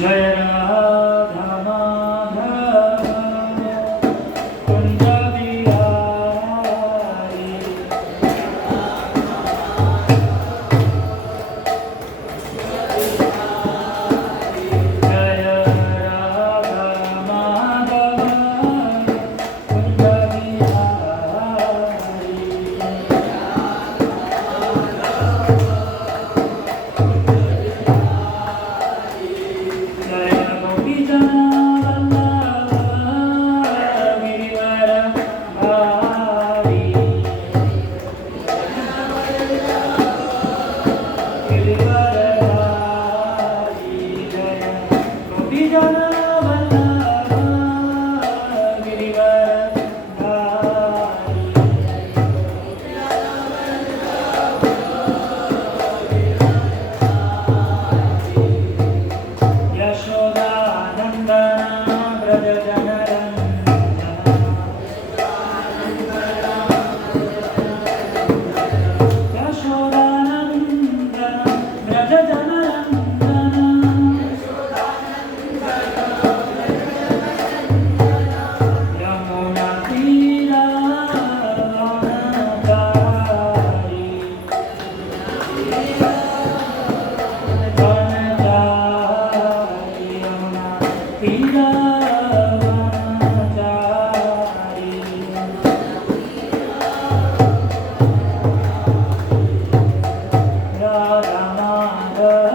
जय राधा माधव कुंज बिहारी। जय राधा माधव कुंज बिहारी। जय गोपी जन वल्लभ गिरिवर धारी। गिरिवर धारी। जय गोपी जन वल्लभ गिरिवर धारी। Yashodanandan Vraj जनरञ्जन। Yashodanandan Vraj जनरञ्जन। यमुनातीरावनचारी। वनचारी यमुनातीरावनचारी। Radha Madhav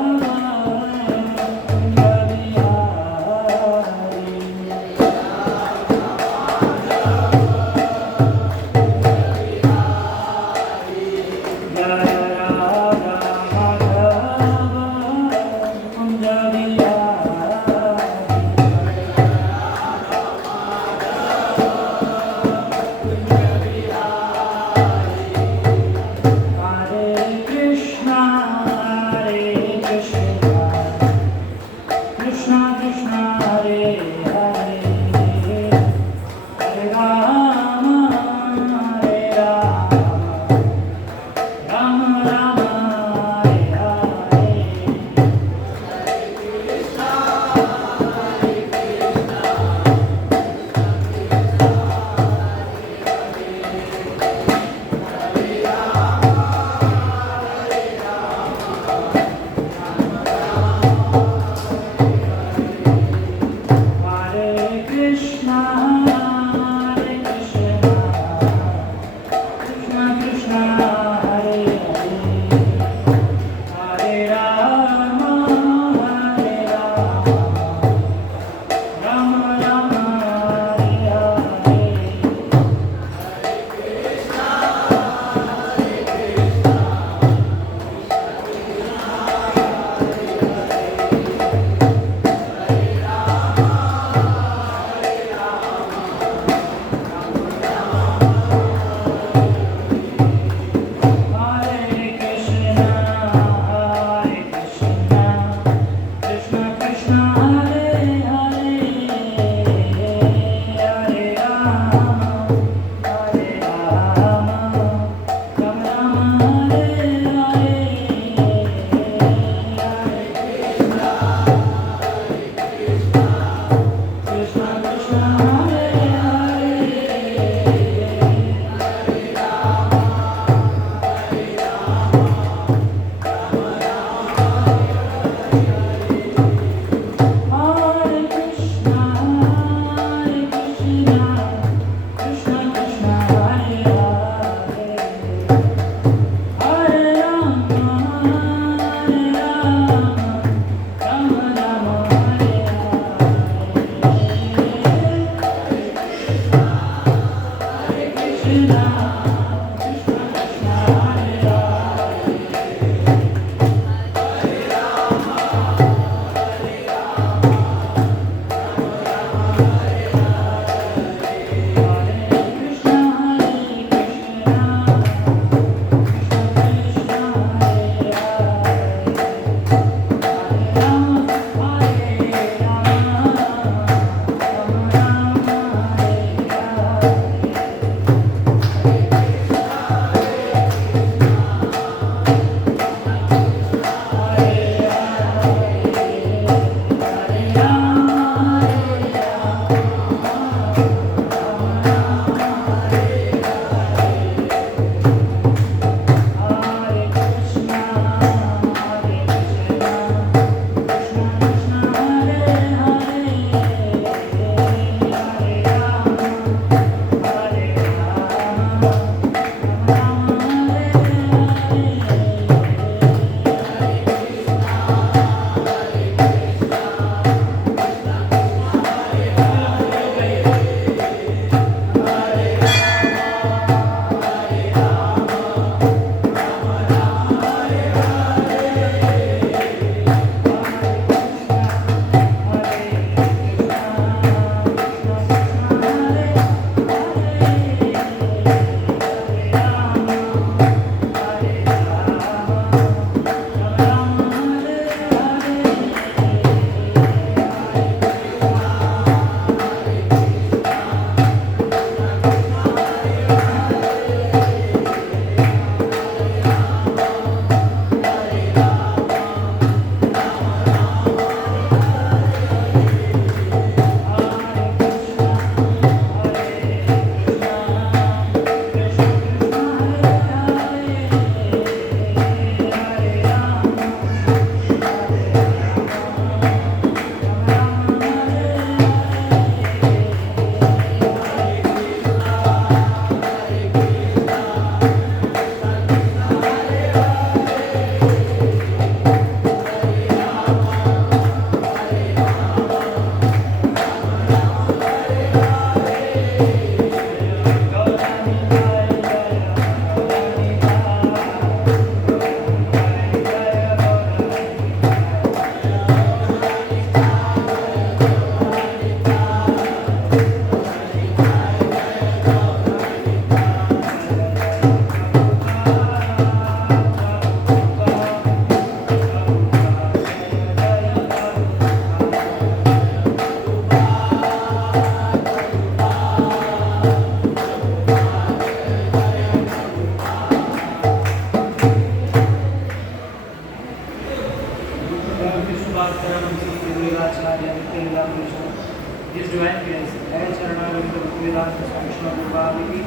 His divine grace, Jai Charanavinda Bhaktivedanta Swami Srila Prabhupada ki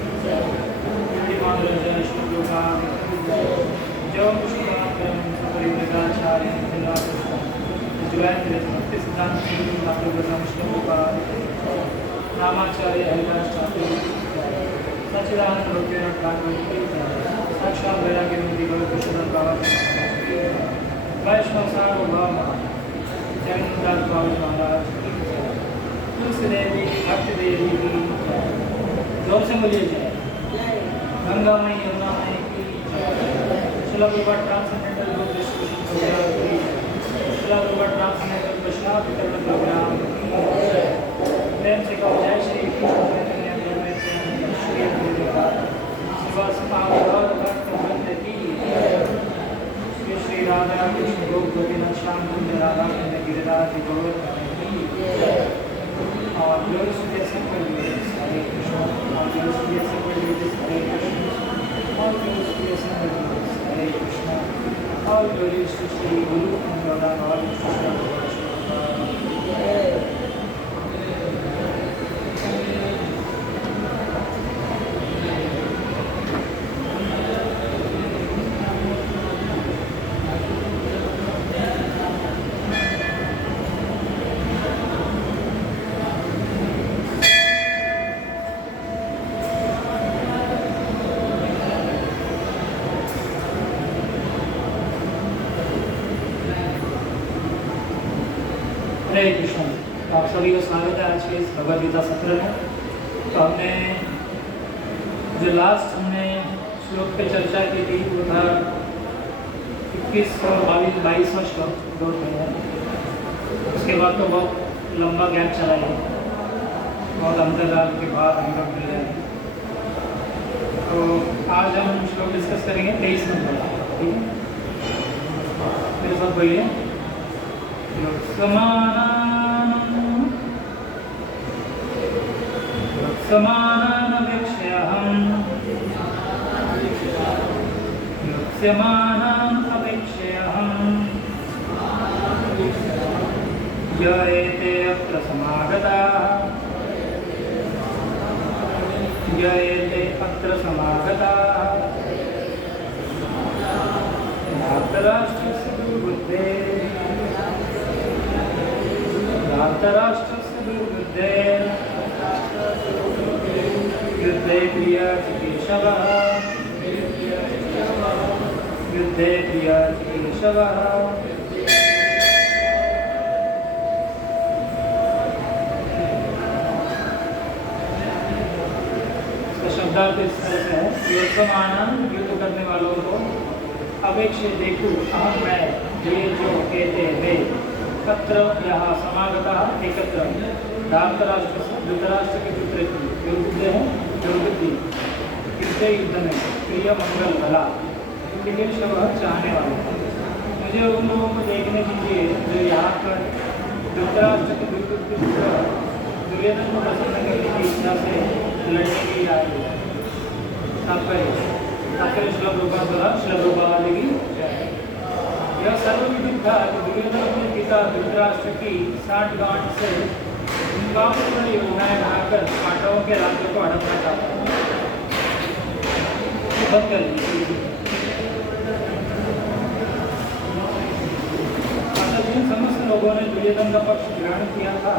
Unity Mandarajaya Srila Prabhupada ki Jai Pushparam Saparivrajacharya Nitya Krishna. His divine grace, Bhakti Siddhanta Sri Bhaktivedanta Srila Prabhupada Namacharya Haridas Thakur Sachidananda Bhaktivinoda Thakur Sakshat Vairagyanandi Bhava Krishnadas Baba Vaishnava Sarvabhauma Jagannath Baba Maharaj Tulsi Devi भक्ति देवी की जोर से बोलिए जय गंगा मई यमुना मई की Srila Prabhupada transcendental group distribution program की Srila Prabhupada transcendental वैष्णव वितरण प्रोग्राम प्रेम से कहो जय श्री कृष्ण चैतन्य देव श्री गुरुदेव शिवा समागम भक्त वृंद की श्री राधा कृष्ण गोप गोपीनाथ श्याम कुंज राधा कुंज गिरिराज गोवर्धन की और glory to the simple religious, Hare Krishna. All glory to the simple religious, Hare Krishna. All glory to the simple religious, Hare Krishna. All glory to Shri Guru and Radha, all to Shri Krishna. हरे कृष्ण। आप सभी का स्वागत है आज के इस भगवद गीता सत्र में। तो हमने जो लास्ट हमने श्लोक पे चर्चा की थी वो था 21 और 22वां श्लोक दो थे। उसके बाद तो बहुत लंबा गैप चला है, बहुत अंतराल के बाद हम लोग मिल रहे हैं। तो आज हम श्लोक डिस्कस करेंगे 23 नंबर। ठीक है, मेरे साथ बोलिए। युक्स्यमानम् अपेक्षयाहम् य एते अत्र समागताः धार्तराष्ट्रस्य दुर्बुद्धे युद्धे प्रिया केशवः शब्दार्थ इस तरह से है, युद्धमानम् युद्ध करने वालों को अपेक्षे देखो अहम मैं ये जो कहते वे तत्र यहाँ समागतः एकत्र धार्तराष्ट्र धृतराष्ट्र के पुत्र की दुर्बुद्धि है दुर्बुद्धि युद्ध में प्रिय मंगल भला केशव चाहने वाले। मुझे उन लोगों को देखने दीजिए जो यहाँ पर धृतराष्ट्र के दुर्योधन को प्रसन्न करने की इच्छा से लड़ने के लिए आए हैं। तात्पर्य श्रील प्रभुपाद की यह सर्वविदित था कि दुर्योधन अपने पिता धृतराष्ट्र की साठगांठ से हिंसापूर्ण योजनाएं बनाकर पांडवों के राज्य को हड़पना चाहता था। बंद कर दीजिए। जिन समस्त लोगों ने दुर्योधन का पक्ष ग्रहण किया था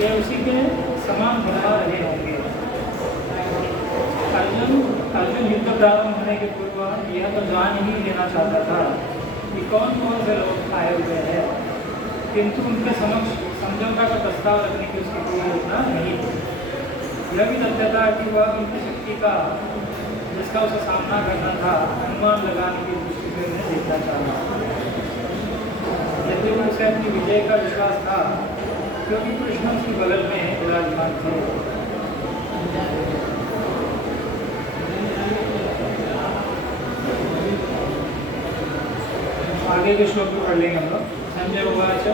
वे उसी के समान बना रहे होंगे। अर्जुन युद्ध प्रारंभ होने के पूर्व यह तो जान ही लेना चाहता था कि कौन कौन से लोग आए हुए हैं, किंतु उनके समक्ष समझौता का प्रस्ताव रखने की उसकी कोई योजना नहीं थी। यह भी तथ्य था कि वह उनकी शक्ति का जिसका उसे सामना करना था अनुमान लगाने की दृष्टि से उन्हें देखना चाहा। यदि उसे अपनी विजय का विश्वास था क्योंकि कृष्ण उसकी बगल में विराजमान थे। आगे के श्लोक को पढ़ लेंगे हम लोग। संजय उवाच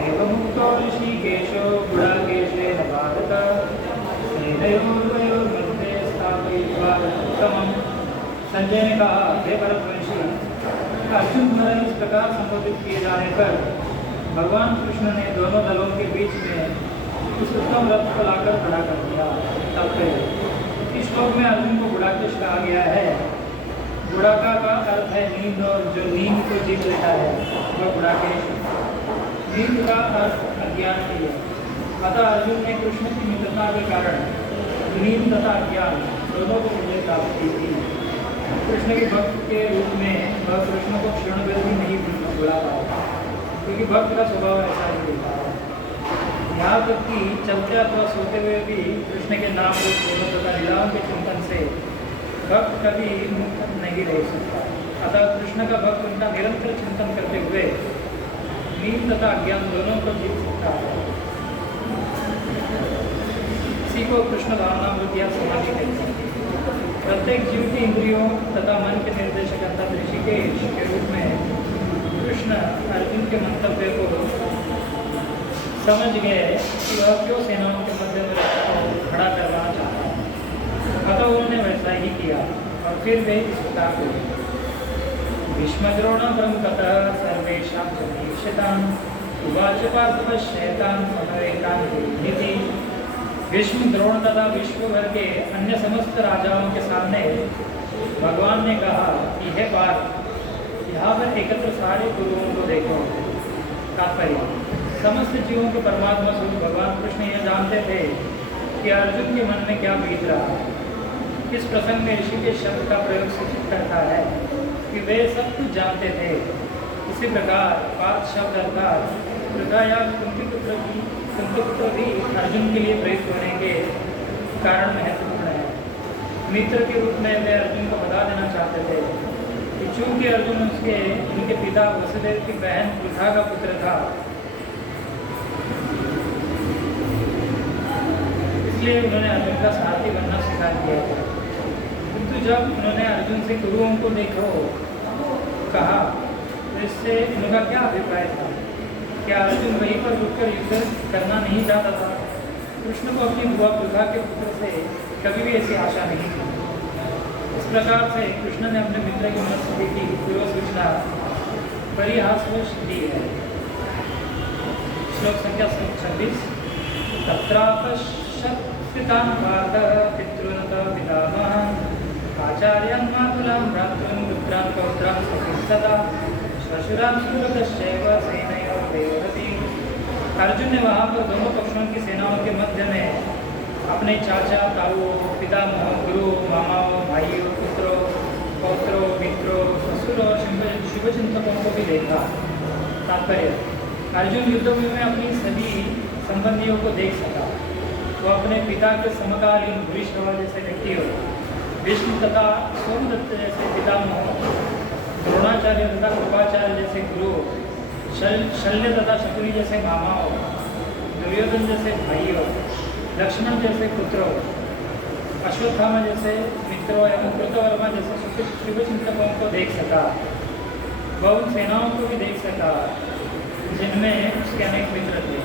एवमुक्तो ऋषिकेशो गुडाकेशेन भारत सेनयोर्वयोर्मध्ये स्थापयित्वा उत्तमम्। संजय ने कहा, हे भरतवंशी, अर्जुन द्वारा इस प्रकार संबोधित किए जाने पर भगवान कृष्ण ने दोनों दलों के बीच में उस उत्तम रथ को लाकर खड़ा कर दिया। तब इस श्लोक में अर्जुन को गुड़ाकेश कहा गया है। गुड़ाका का अर्थ है नींद, और जो नींद को जीत लेता है वह गुड़ाकेश। नींद का अर्थ अज्ञान की है। अतः अर्जुन ने कृष्ण की मित्रता के कारण नींद तथा अज्ञान दोनों को विजय प्राप्त की थी। कृष्ण के भक्त के रूप में वह कृष्ण को क्षण भर भी नहीं भुला पाया, क्योंकि भक्त का स्वभाव ऐसा ही होता है। यहाँ तक कि चलते अथवा सोते हुए भी कृष्ण के नाम रूप गुणों तथा लीलाओं के चिंतन से भक्त कभी मुक्त नहीं रह सकता। अतः कृष्ण का भक्त उनका निरंतर चिंतन करते हुए नींद तथा अज्ञान दोनों को जीत सकता है। इसी को कृष्ण भावनामृत या समाधि कहते हैं। प्रत्येक जीव की इंद्रियों तथा मन के निर्देशक अर्थात ऋषिकेश के रूप में कृष्ण अर्जुन के मंतव्य को समझ गए कि वह क्यों सेनाओं के मध्य में खड़ा करना चाहता है। अतः उन्होंने वैसा ही किया और फिर वे इस प्रकार को भीष्मद्रोण ब्रह्मतः सर्वेषां समीक्षितान् उवाच पार्थः शैतान् समवेतान् निधि। भीष्म, द्रोण तथा विश्व भर के अन्य समस्त राजाओं के सामने भगवान ने कहा कि हे पार्थ, यहाँ पर एकत्र सारे गुरुओं को देखो। तात्पर्य, समस्त जीवों के परमात्मा स्वरूप भगवान कृष्ण यह जानते थे कि अर्जुन के मन में क्या बीत रहा है। इस प्रसंग में ऋषि के शब्द का प्रयोग सूचित करता है कि वे सब कुछ जानते थे। इसी प्रकार पार्थ शब्द अर्थात वृद्धा या कुंती पुत्र भी अर्जुन के लिए प्रयुक्त होने के कारण महत्वपूर्ण है। मित्र के रूप में वे अर्जुन को बता देना चाहते थे कि चूंकि अर्जुन उनके पिता वसुदेव की बहन वृद्धा का पुत्र था, इसलिए उन्होंने अर्जुन का सारथी बनना स्वीकार किया था। किंतु जब उन्होंने अर्जुन से गुरुओं को देखो कहा तो इससे उनका क्या अभिप्राय था? क्या अर्जुन वहीं पर रुककर युद्ध करना नहीं चाहता था? कृष्ण को अपनी बुआ वृद्धा के पुत्र से कभी भी ऐसी आशा नहीं थी। इस प्रकार से कृष्ण ने अपने मित्र की मनस्थिति की पूर्व सूचना परिहासवश दी है। श्लोक संख्या 26। तत्रापश्यत्पितां पार्थः पितॄन् पितामहः आचार्यान् मातुलां भ्रातॄन् पुत्रान् पौत्रान् सखीन् तथा श्वशुरान् सुहृदश्चैव सेनयोर्देवहति। अर्जुन ने वहाँ पर दोनों पक्षों की सेनाओं के मध्य में अपने चाचा, ताऊ, पितामह, गुरु, मामाओं, भाइयों, पुत्रों, पौत्रों, मित्रों, ससुर और शुभचिंतकों को भी देखा। तात्पर्य, अर्जुन युद्धभूमि में अपनी सभी संबंधियों को देख सका। वो अपने पिता के समकालीन भूरिश्रवा जैसे व्यक्तियों, भीष्म तथा सोमदत्त जैसे पितामह, द्रोणाचार्य तथा कृपाचार्य जैसे गुरु, शल्य तथा शकुनी जैसे मामाओं, दुर्योधन जैसे भाइयों, लक्ष्मण जैसे पुत्रों, अश्वत्थामा जैसे मित्रों एवं कृतवर्मा जैसे शुभचिंतकों को देख सका। वह उन सेनाओं को भी देख सका जिनमें उसके अनेक मित्र थे।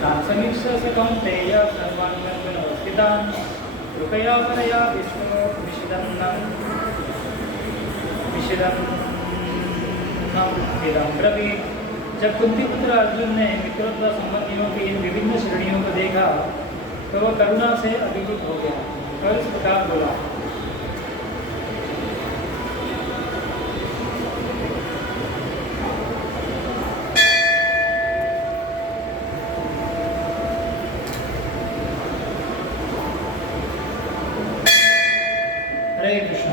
तान् समीक्ष्य स कौन्तेय सर्वान् अवस्थितान् कृपया परया ब्रवीत्। जब कुंती पुत्र अर्जुन ने मित्रों तथा संबंधियों की इन विभिन्न श्रेणियों को देखा तो वह करुणा से अभिभूत हो गया और इस प्रकार बोला। हरे कृष्ण।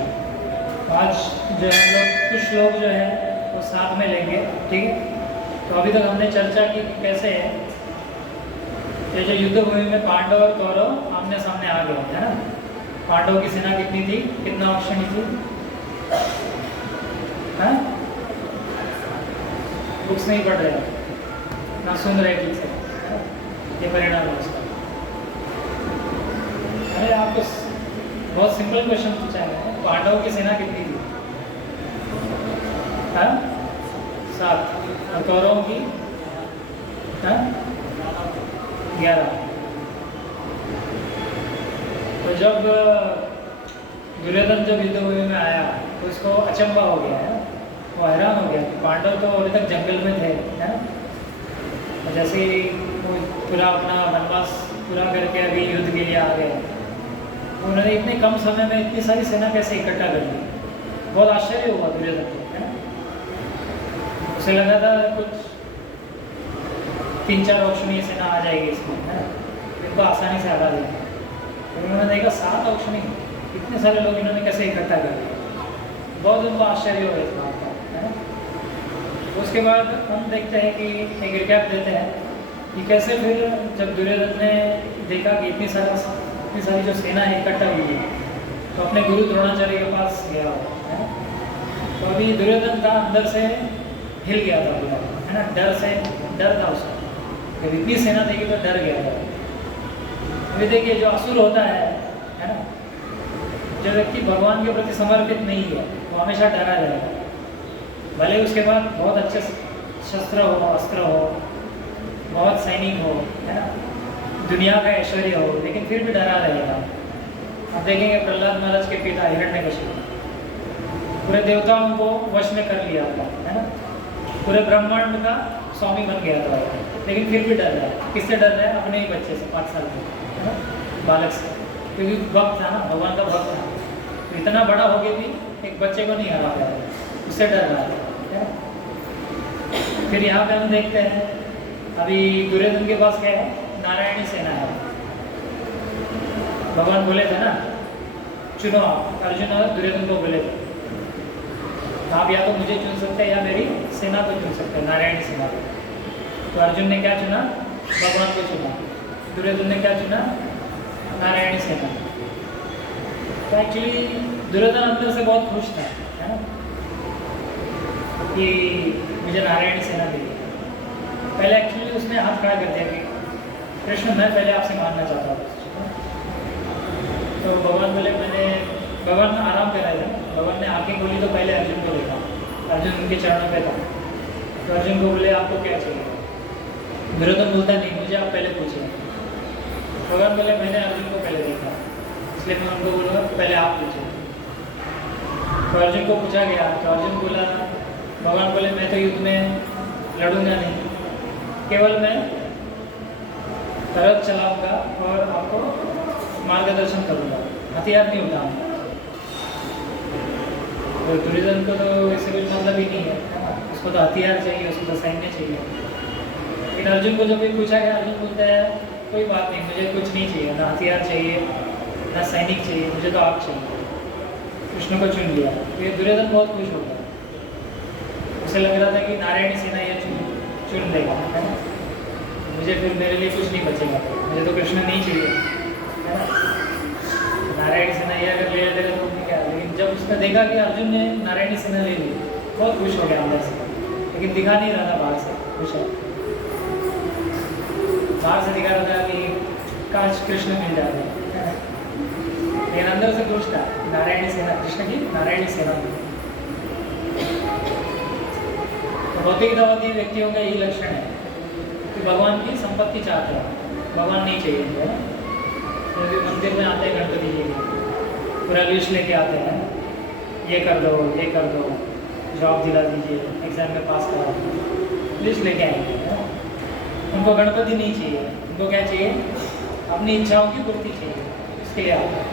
आज जो हम लोग कुछ लोग जो है वो साथ में लेंगे, ठीक है। तो अभी तक हमने चर्चा की कि कैसे ये जो युद्ध भूमि में पांडव और कौरव आमने सामने आ गए है ना। पांडवों की सेना कितनी थी, कितना अक्षणी थी, बुक्स नहीं पढ़ रहे ना सुन रहे ठीक से, ये परिणाम है उसका। अरे आपको बहुत सिंपल क्वेश्चन पूछा है, पांडवों की सेना कितनी थी? 7। और कौरवों की 11। तो जब दुर्योधन जब युद्ध भूमि में आया तो इसको अचंबा हो गया है वो हैरान हो गया कि पांडव तो अभी तक जंगल में थे, है ना, और जैसे ही वो पूरा अपना वनवास पूरा करके अभी युद्ध के लिए आ गए, उन्होंने इतने कम समय में इतनी सारी सेना कैसे इकट्ठा कर ली। बहुत आश्चर्य हुआ दुर्योधन को, है ना। उसे लगा था कुछ 3-4 औक्षणीय सेना आ जाएगी इसमें, है ना, इनको आसानी से हरा देंगे। उन्होंने देखा 7 औक्षणी, इतने सारे लोग इन्होंने कैसे इकट्ठा कर लिया। बहुत उनको आश्चर्य हुआ इस बात का, है ना। उसके बाद हम देखते हैं कि एक रिकैप देते हैं कि कैसे फिर जब दुर्योधन ने देखा कि इतनी सारी जो सेना है इकट्ठा हुई है, तो अपने गुरु द्रोणाचार्य के पास गया हो, है ना। तो अभी दुर्योधन था अंदर से हिल गया था पूरा, है ना, डर था उसको, जब इतनी सेना देखी तो डर गया था। अभी देखिए जो असुर होता है ना, जो व्यक्ति भगवान के प्रति समर्पित नहीं है वो हमेशा डरा रहेगा, भले उसके पास बहुत अच्छे शस्त्र हो, अस्त्र हो, बहुत सैनिक हो, है ना, दुनिया का ऐश्वर्य हो, लेकिन फिर भी डरा रहेगा। अब देखेंगे प्रहलाद महाराज के पिता हिरण्यकशिपु पूरे देवताओं को वश में कर लिया था, है ना, पूरे ब्रह्मांड का स्वामी बन गया था, लेकिन फिर भी डर रहा है। किससे डर रहा है? अपने ही बच्चे से, 5 साल के, है ना, बालक से, क्योंकि भक्त था ना, भगवान का भक्त था, तो इतना बड़ा हो के भी एक बच्चे को नहीं हरा पाया, उससे डर रहा है। फिर यहाँ पे हम देखते हैं अभी दुर्योधन के पास क्या है, नारायणी सेना है। भगवान बोले थे ना, चुनो आप, अर्जुन और दुर्योधन को बोले थे, आप या तो मुझे चुन सकते हैं या मेरी सेना को चुन सकते हैं, नारायणी सेना को। तो अर्जुन ने क्या चुना? भगवान को चुना। दुर्योधन ने क्या चुना? नारायणी सेना। तो एक्चुअली दुर्योधन अंदर से बहुत खुश था, है ना, कि मुझे नारायणी सेना मिली। पहले एक्चुअली उसने हाथ खड़ा कर दिया कि कृष्ण मैं पहले आपसे मानना चाहता हूँ। तो भगवान बोले, भगवान आराम कर रहे थे, भगवान ने आंखें खोली तो पहले अर्जुन को देखा, अर्जुन उनके चरणों पे था। तो अर्जुन को बोले आपको क्या चाहिए? दुर्योधन बोलता नहीं, मुझे आप पहले पूछिए। भगवान बोले मैंने अर्जुन को पहले देखा, इसलिए मैं उनको बोलूँगा पहले आप पूछिए। तो अर्जुन को पूछा गया, तो अर्जुन बोला, भगवान बोले मैं तो युद्ध में लड़ूंगा नहीं, केवल मैं रथ चलाऊंगा और आपको मार्गदर्शन करूंगा, हथियार नहीं उठाऊंगा। तो दुर्योधन को तो इससे कुछ मतलब ही नहीं है, उसको तो हथियार चाहिए, उसको तो सैन्य चाहिए। लेकिन अर्जुन को जब भी पूछा गया, अर्जुन बोलता है कोई बात नहीं, मुझे कुछ नहीं चाहिए, ना हथियार चाहिए ना सैनिक चाहिए, मुझे तो आप चाहिए। कृष्ण को चुन लिया। तो ये दुर्योधन बहुत खुश हो गया, उसे लग रहा था कि नारायणी सेना ये चुन लेगा, है ना, मुझे फिर मेरे लिए कुछ नहीं बचेगा, मुझे तो कृष्ण नहीं चाहिए, है ना, नारायणी सेना ये अगर ले लेगा तो क्या। लेकिन जब उसने देखा कि अर्जुन ने नारायणी सेना ले ली, बहुत खुश हो गया अंदर से, लेकिन दिखा नहीं रहा था बाहर से खुश है, बाहर से दिखा रहा था कि काश कृष्ण मिल जाते, लेकिन अंदर से खुश था नारायणी सेना, कृष्ण की नारायणी सेना में। भौतिकतावादी व्यक्तियों का यही लक्षण है कि भगवान की संपत्ति चाहते हैं, भगवान नहीं चाहिए, है ना। क्योंकि मंदिर में आते हैं गणपति जी पूरा लिस्ट लेके आते हैं, ये कर दो, ये कर दो, जॉब दिला दीजिए, एग्जाम में पास करा दीजिए, लिस्ट लेके आएंगे, है ना। उनको गणपति नहीं चाहिए, उनको क्या चाहिए? अपनी इच्छाओं की पूर्ति चाहिए, इसके लिए आते हैं।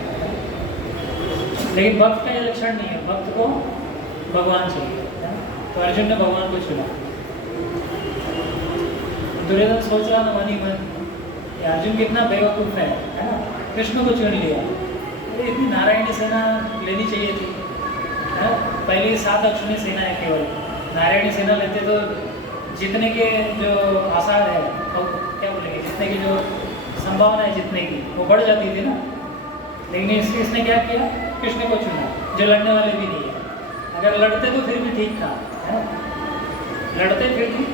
लेकिन भक्त का ये लक्षण नहीं है, भक्त को भगवान चाहिए, है ना? तो अर्जुन ने भगवान को चुना। दुर्योधन सोच रहा था मन ही मन, अर्जुन कितना बेवकूफ़ है ना, कृष्ण को चुन लिया। इतनी नारायणी सेना लेनी चाहिए थी, है ना। पहले 7 अक्षुणी सेना है केवल, नारायणी सेना लेते तो जीतने के जो आसार है, तो क्या बोलेंगे, जीतने की जो संभावना है जीतने की, वो बढ़ जाती थी ना। लेकिन इसने क्या किया? कृष्ण को चुना, जो लड़ने वाले भी नहीं है। अगर लड़ते तो फिर भी ठीक था, है ना, लड़ते फिर भी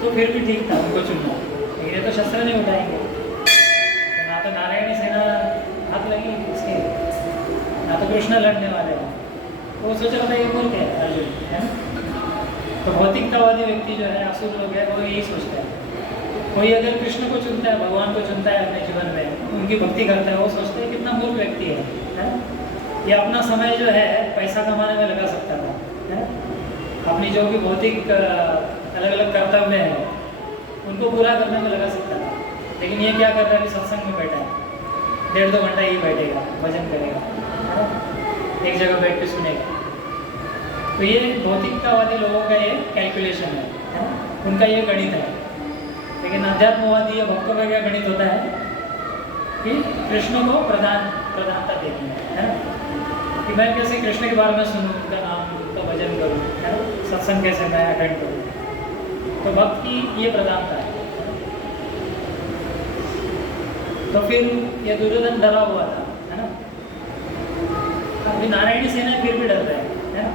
तो फिर भी ठीक था उनको चुनना, लेकिन ये तो शस्त्र नहीं उठाएंगे, तो ना तो नारायणी सेना हाथ लगी इसके, ना तो कृष्ण लड़ने वाले हैं। तो वो सोच रहा था ये बोल क्या है अर्जुन, है ना। तो भौतिकतावादी व्यक्ति जो है, असुर लोग है, वो यही सोचते हैं। कोई अगर कृष्ण को चुनता है, भगवान को चुनता है अपने जीवन में, उनकी भक्ति करता है, वो सोचते हैं कितना मूर्ख व्यक्ति है ना। ये अपना समय जो है पैसा कमाने में लगा सकता था, है ना। अपनी जो भी भौतिक अलग अलग कर्तव्य हैं उनको पूरा करने में लगा सकता था। लेकिन ये क्या कर रहा है, अभी सत्संग में बैठा है, 1.5-2 घंटा ही बैठेगा, भजन करेगा, है ना, एक जगह बैठ के सुनेगा। तो ये भौतिकतावादी लोगों का ये कैलकुलेशन है ना, उनका ये गणित है। लेकिन अध्यात्मवादी या भक्तों का क्या गणित होता है कि कृष्ण को प्रधानता देनी है ना, कि मैं कैसे कृष्ण के बारे में सुनूं, उनका नाम, उनका भजन करूं, है ना, सत्संग कैसे मैं अटेंड करूं। तो भक्त की ये प्रधानता है। तो फिर ये दुर्योधन डरा हुआ था, है ना, अभी नारायणी सेना फिर भी डर रहे हैं, है ना।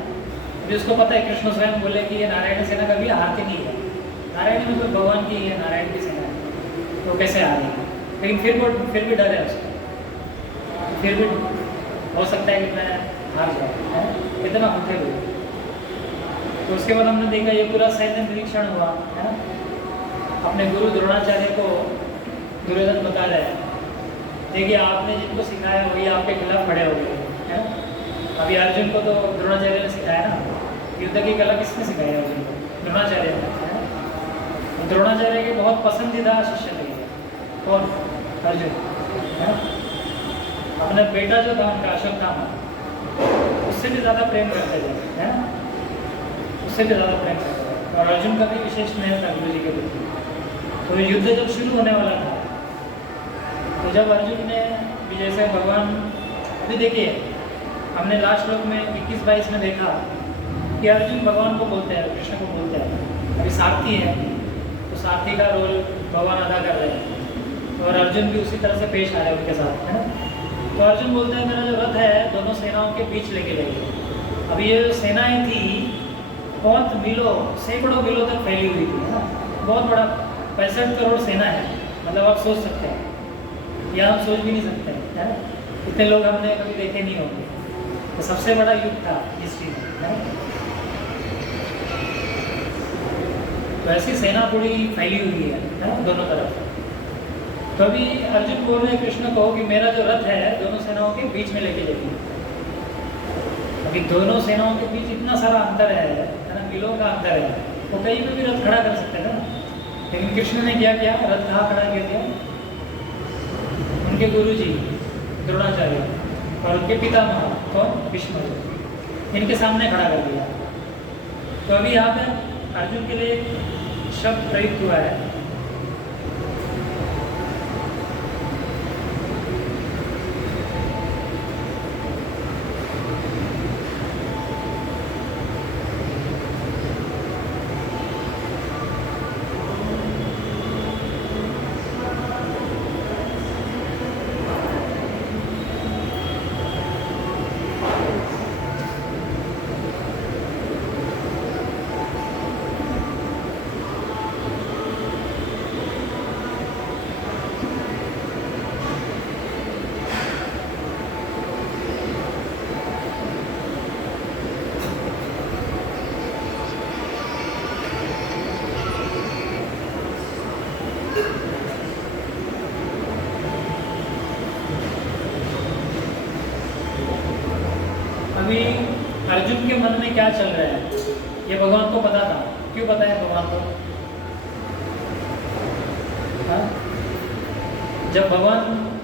अभी उसको पता है, कृष्ण स्वयं बोले कि ये नारायणी सेना कभी हारती नहीं है, नारायण में तो भगवान की है, नारायण की सेना है, तो कैसे आ रही है। लेकिन फिर भी डर है उसको, फिर भी हो सकता है कि मैं हार जाऊँ, इतना होते हुए। तो उसके बाद हमने देखा ये पूरा सैन्य निरीक्षण हुआ, है ना। अपने गुरु द्रोणाचार्य को दुर्योधन बता रहे हैं, देखिए आपने जिनको सिखाया वही आपके खिलाफ खड़े हो गए, है ना। अभी अर्जुन को तो द्रोणाचार्य ने सिखाया ना, युद्ध की कला किसने सिखाई अर्जुन को? द्रोणाचार्य ने, है ना। द्रोणाचार्य के बहुत पसंदीदा शिष्य थे कौन? अर्जुन, है ना। अपना बेटा जो था उनका अश्वत्थामा, उससे भी ज़्यादा प्रेम करते थे, है ना, उससे भी ज़्यादा प्रेम करते थे। और अर्जुन का भी विशेष स्नेह था गुरु जी के प्रति। तो युद्ध जब शुरू होने वाला था, तो जब अर्जुन ने जैसे भगवान, अभी देखिए हमने लास्ट श्लोक में 21-22 में देखा कि अर्जुन भगवान को बोलते हैं, कृष्ण को बोलते हैं, अभी सारथी है तो सारथी का रोल भगवान अदा कर रहे हैं, और अर्जुन भी उसी तरह से पेश आ रहे हैं उनके साथ, है ना। तो अर्जुन बोलते हैं मेरा जो रथ है दोनों सेनाओं के बीच लेके जाइए। अभी ये जो सेनाएं थी बहुत मीलों, सैकड़ों मीलों तक फैली हुई थी, है ना, बहुत बड़ा 65 करोड़ सेना है, मतलब आप सोच सकते हैं, या हम सोच भी नहीं सकते, है ना, इतने लोग हमने कभी देखे नहीं होंगे। तो सबसे बड़ा युद्ध था हिस्ट्री में, है ना। तो ऐसी सेना पूरी फैली हुई है ना, दोनों तरफ। तो अभी अर्जुन बोल रहे कृष्ण को कि मेरा जो रथ है दोनों सेनाओं के बीच में लेके जाइए। अभी दोनों सेनाओं के बीच इतना सारा अंतर है ना, मीलों का अंतर है, वो कहीं पे भी रथ खड़ा कर सकते हैं ना। लेकिन कृष्ण ने क्या किया, रथ कहाँ खड़ा किया दिया? उनके गुरु जी द्रोणाचार्य और उनके पितामह कौन? भीष्म, इनके सामने खड़ा कर दिया। तो अभी यहाँ पे अर्जुन के लिए एक शब्द प्रयुक्त हुआ है, अभी अर्जुन के मन में क्या चल रहा है ये भगवान को पता था। क्यों पता है भगवान को? हाँ? जब भगवान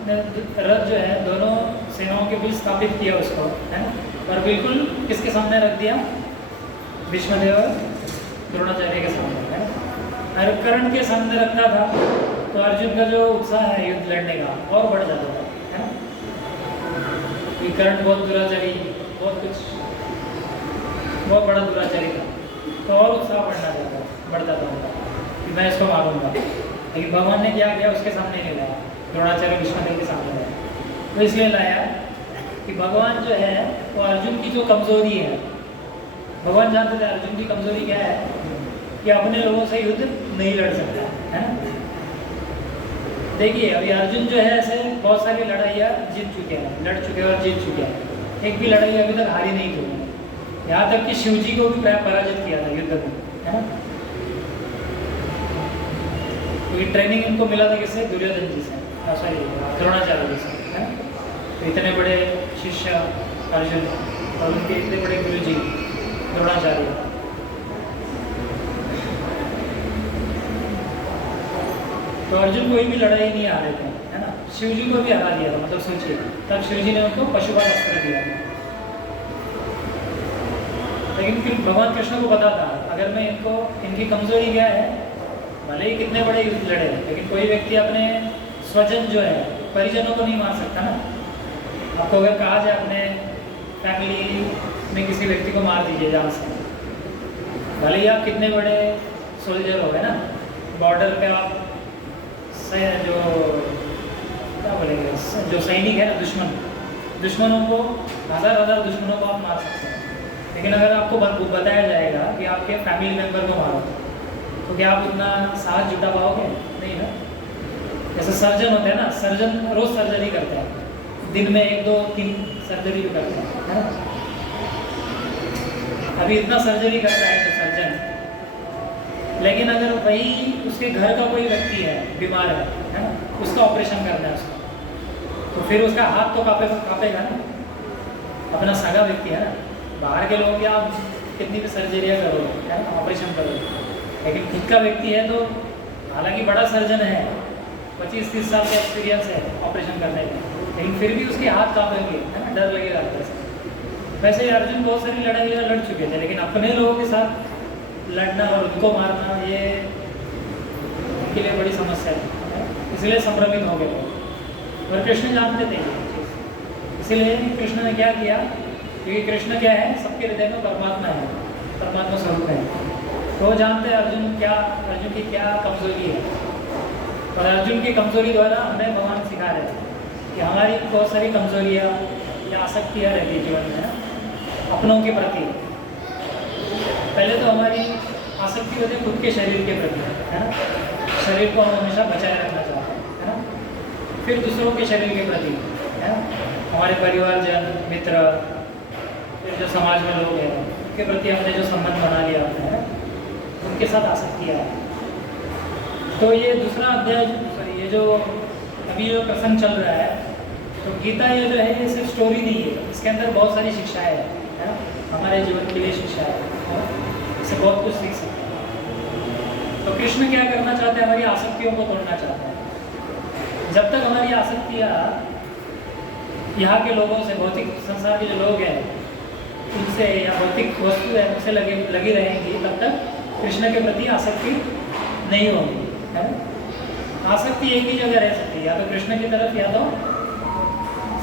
ने रथ जो है दोनों सेनाओं के बीच स्थापित किया उसको, है ना, और बिल्कुल किसके सामने रख दिया? भीष्मदेव और द्रोणाचार्य के सामने, है ना। और कर्ण के सामने रखता था तो अर्जुन का जो उत्साह है युद्ध लड़ने का और बढ़ जाता था, है ना। ये कर्ण बहुत दुराचारी, बहुत कुछ, बहुत बड़ा दुराचारी था, तो और उत्साह बढ़ता था उनका कि मैं इसको मारूंगा। लेकिन भगवान ने क्या किया? उसके सामने नहीं लाया, द्रोणाचार्य भीष्मदेव के सामने लाया। तो इसलिए लाया कि भगवान जो है वो अर्जुन की जो कमजोरी है, भगवान जानते थे अर्जुन की कमजोरी क्या है, कि अपने लोगों से युद्ध नहीं लड़ सकता, है ना। देखिए अभी अर्जुन जो है ऐसे बहुत सारी लड़ाइयाँ जीत चुके हैं, लड़ चुके हैं और जीत चुके हैं, एक भी लड़ाई अभी तक हारी नहीं थी। यहाँ तक कि शिवजी को भी पराजित किया था युद्ध में, है ना। तो ये ट्रेनिंग इनको मिला था किससे? दुर्योधन जी से, सॉरी द्रोणाचार्य जी से, है ना। तो इतने बड़े शिष्य अर्जुन और उनके इतने बड़े गुरु जी द्रोणाचार्य, तो अर्जुन कोई भी लड़ाई नहीं आ रहे थे, है ना। शिव जी को भी हरा दिया था, मतलब सोचिए, तब शिव जी ने उनको पशुपात अस्त्र दिया था। लेकिन फिर भगवान कृष्ण को पता था अगर मैं इनको, इनकी कमजोरी क्या है, भले ही कितने बड़े युद्ध लड़े, लेकिन कोई व्यक्ति अपने स्वजन जो है, परिजनों को नहीं मार सकता ना। आपको अगर कहा जाए अपने फैमिली में किसी व्यक्ति को मार दीजिए जान से, भले ही आप कितने बड़े सोल्जर हो गए ना, बॉर्डर पे आप जो क्या बोलेंगे, जो सैनिक है ना, दुश्मनों को, हज़ार दुश्मनों को आप मार सकते हैं। लेकिन अगर आपको बताया जाएगा कि आपके फैमिली मेम्बर को मारो, तो क्या आप उतना साहस जुटा पाओगे? नहीं ना। जैसे सर्जन होते हैं ना, सर्जन रोज सर्जरी करते हैं, दिन में 1 2 3 सर्जरी भी करते हैं, है ना। अभी इतना सर्जरी करता है तो सर्जन, लेकिन अगर वही उसके घर का कोई व्यक्ति है, बीमार है ना, उसका ऑपरेशन करना है उसको, तो फिर उसका हाथ तो कांपेगा ना। अपना सगा व्यक्ति है ना, बाहर के लोग या कितनी भी सर्जरियाँ करो, है ना, ऑपरेशन करो, लेकिन खुद का व्यक्ति है तो, हालांकि बड़ा सर्जन है, 25-30 साल का एक्सपीरियंस है ऑपरेशन करने का, लेकिन फिर भी उसके हाथ कांपेंगे, है ना, डर लगेगा अंदर से। वैसे ही अर्जुन बहुत सारी लड़ाइयाँ लड़ चुके थे, लेकिन अपने लोगों के साथ लड़ना और उनको मारना, ये उनके लिए बड़ी समस्या है, इसलिए संभ्रमित हो गए। और कृष्ण जानते थे ये चीज़, इसीलिए कृष्ण ने क्या किया, क्योंकि कृष्ण क्या है, सबके हृदय में परमात्मा है, परमात्मा स्वरूप है, तो जानते हैं अर्जुन की क्या कमजोरी है। और अर्जुन की कमजोरी द्वारा हमें भगवान सिखा रहे हैं कि हमारी बहुत सारी कमजोरियाँ या आसक्तियाँ रहती है जीवन में, अपनों के प्रति। पहले तो हमारी आसक्ति होती है खुद के शरीर के प्रति, है ना, शरीर को हम हमेशा बचाए रखना चाहते हैं, है ना। फिर दूसरों के शरीर के प्रति, है ना, हमारे परिवारजन, मित्र, फिर जो समाज में लोग हैं उनके प्रति हमने जो संबंध बना लिया होता है, उनके साथ आसक्तियाँ है। तो ये दूसरा अध्याय, ये जो अभी जो प्रसंग चल रहा है, तो गीता ये जो है, ये सिर्फ स्टोरी नहीं है, इसके अंदर बहुत सारी शिक्षाएं है ना, हमारे जीवन के लिए शिक्षा है, इससे बहुत कुछ सीख सकते हैं। तो कृष्ण क्या करना चाहते हैं, हमारी आसक्तियों को तोड़ना चाहते हैं। जब तक हमारी आसक्तियाँ यहाँ के लोगों से, भौतिक संसार के जो लोग हैं उनसे, या भौतिक वस्तु है उनसे लगी रहेंगी, तब तक कृष्ण के प्रति आसक्ति नहीं होगी, है ना। आसक्ति एक ही जगह रह सकती है, या तो कृष्ण की तरफ, या तो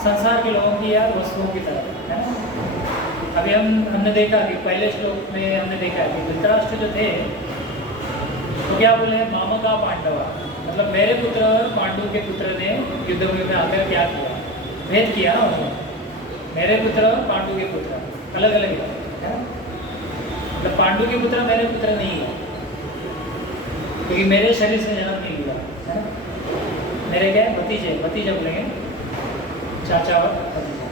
संसार के लोगों की या वस्तुओं की तरफ, है ना। अभी हमने देखा कि पहले श्लोक में हमने देखा कि धृतराष्ट्र जो थे तो क्या बोले, मामका पांडवा, मतलब मेरे पुत्र और पांडु के पुत्र ने युद्धभूमि में आकर क्या किया, भेद किया ना उन्होंने। मेरे पुत्र और पांडु के पुत्र अलग अलग है, मतलब पांडु के पुत्र मेरे पुत्र नहीं है, क्योंकि मेरे शरीर से जन्म नहीं लिया, है ना। मेरे क्या है, भतीजे बोलेंगे, चाचा और भतीजा,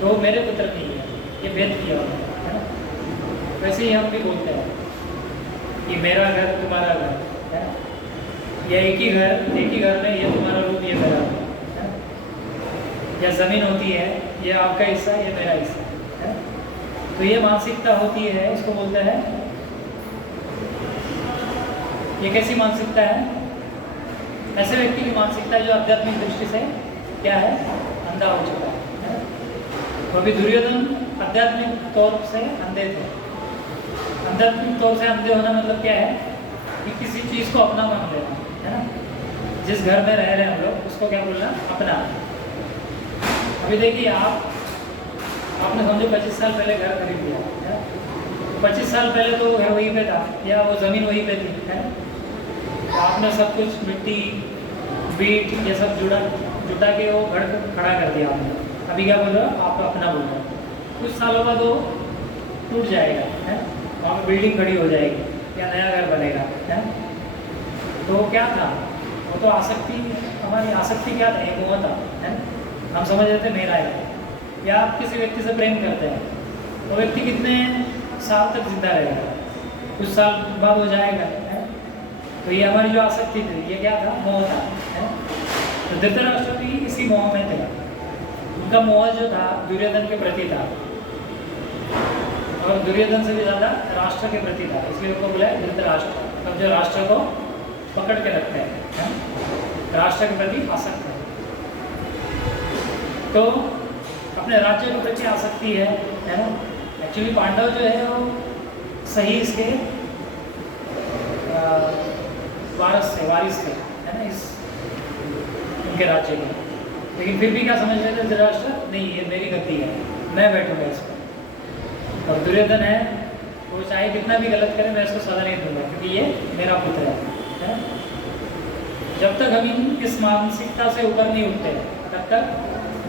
तो मेरे पुत्र नहीं है, ये भेद किया उन्होंने, है ना। वैसे ही हम भी बोलते हैं कि मेरा घर तुम्हारा घर, है ना, या एक ही घर में ये तुम्हारा रूप, ये मेरा रूप, है ना। या ज़मीन होती है, ये आपका हिस्सा, ये मेरा हिस्सा, है ना। तो ये मानसिकता होती है, इसको बोलते हैं, ये कैसी मानसिकता है, ऐसे व्यक्ति की मानसिकता जो आध्यात्मिक दृष्टि से क्या है, अंधा हो चुका है। तो अभी दुर्योधन आध्यात्मिक तौर से अंधे थे। आध्यात्मिक तौर से अंधे होना मतलब क्या है, कि किसी चीज़ को अपना मान लेना, है ना। जिस घर में रह रहे हैं हम लोग, उसको क्या बोलना, अपना। अभी देखिए आपने समझो 25 साल पहले घर खरीद लिया, है ना। 25 साल पहले तो घर वहीं पे था, या वो ज़मीन वहीं पे थी, है ना। आपने सब कुछ मिट्टी, बीट, ये सब जुटा के वो घर को खड़ा कर दिया आपने। अभी क्या बोल रहे हो, आप अपना बोल रहे हो। कुछ सालों बाद वो टूट जाएगा, है, वहाँ पर बिल्डिंग खड़ी हो जाएगी, या नया घर बनेगा, है। तो क्या था, वो तो आसक्ति, हमारी आसक्ति क्या था, एक मोह था, है। हम समझ रहे थे मेरा है। या आप किसी व्यक्ति से प्रेम करते हैं, वो व्यक्ति कितने साल तक जिंदा रहेगा, कुछ साल बाद हो जाएगा, है। तो ये हमारी जो आसक्ति थी, ये क्या था, मोह था, है। तो धृतराष्ट्र भी इसी मोह में थे। उनका मोह जो था दुर्योधन के प्रति था, और दुर्योधन से भी ज़्यादा राष्ट्र के प्रति था, इसलिए उनको बोला धृतराष्ट्र, अब जो राष्ट्र को पकड़ के रखते हैं, है? राष्ट्र के प्रति आसक्त है। तो अपने राज्य के प्रति आसक्ति है ना। एक्चुअली पांडव जो है वो सही इसके वारिस थे है ना, इस उनके राज्य के। लेकिन फिर भी क्या समझ रहे थे धृतराष्ट्र, नहीं ये मेरी गति है, मैं बैठूंगा इस पर। और दुर्योधन है वो चाहे कितना भी गलत करे मैं इसको सजा नहीं दूंगा, क्योंकि ये मेरा पुत्र है ना। जब तक हम इस मानसिकता से ऊपर नहीं उठते तब तक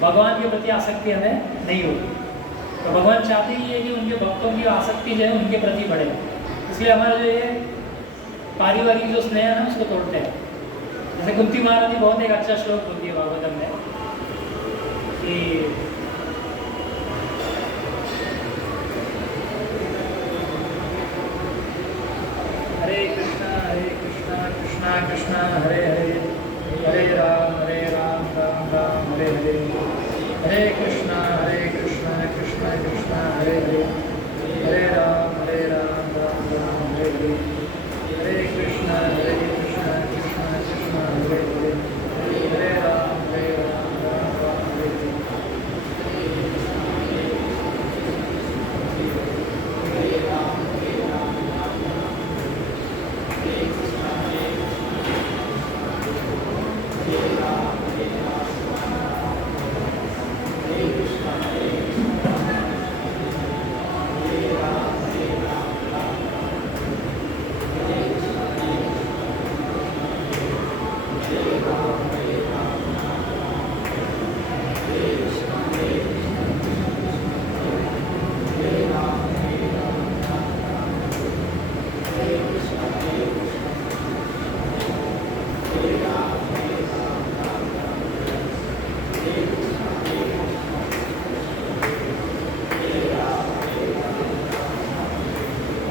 भगवान के प्रति आसक्ति हमें नहीं होगी। तो भगवान चाहते ही है कि उनके भक्तों की आसक्ति जो है उनके प्रति बढ़े, इसलिए हमारा जो ये पारिवारिक जो स्नेह है ना उसको तोड़ते हैं। जैसे कुंती महारानी बहुत एक अच्छा श्लोक बोलती है भागवतम में कि हरे कृष्णा कृष्णा कृष्णा हरे हरे, हरे राम राम राम हरे हरे, हरे कृष्णा कृष्णा कृष्णा हरे हरे, हरे राम राम राम हरे हरे, हरे कृष्णा कृष्णा कृष्णा हरे हरे, हरे राम राम राम हरे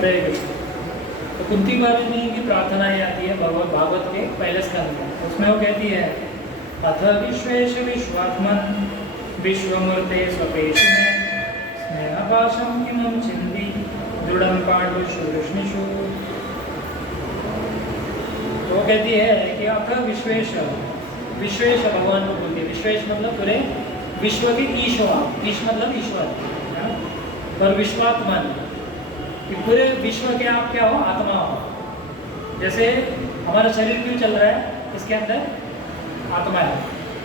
हरे। तो कुंती महारानी की प्रार्थना ये आती है भागवत के पहले स्कंद में, उसमें वो कहती है अथ विश्वेश विश्वात्मन विश्वमूर्ते स्वपेशिने स्नेहपाशम इमं चिन्ति दृढ़ं पाण्डुषु वृष्णिषु। वो कहती है कि अथ विश्वेश, विश्वेश भगवान को बोलती है। विश्वेश मतलब पूरे विश्व के ईश्वर, ईश मतलब ईश्वर है, और विश्वात्मन कि पूरे विश्व के आप क्या हो, आत्मा हो। जैसे हमारा शरीर क्यों चल रहा है, इसके अंदर आत्मा है,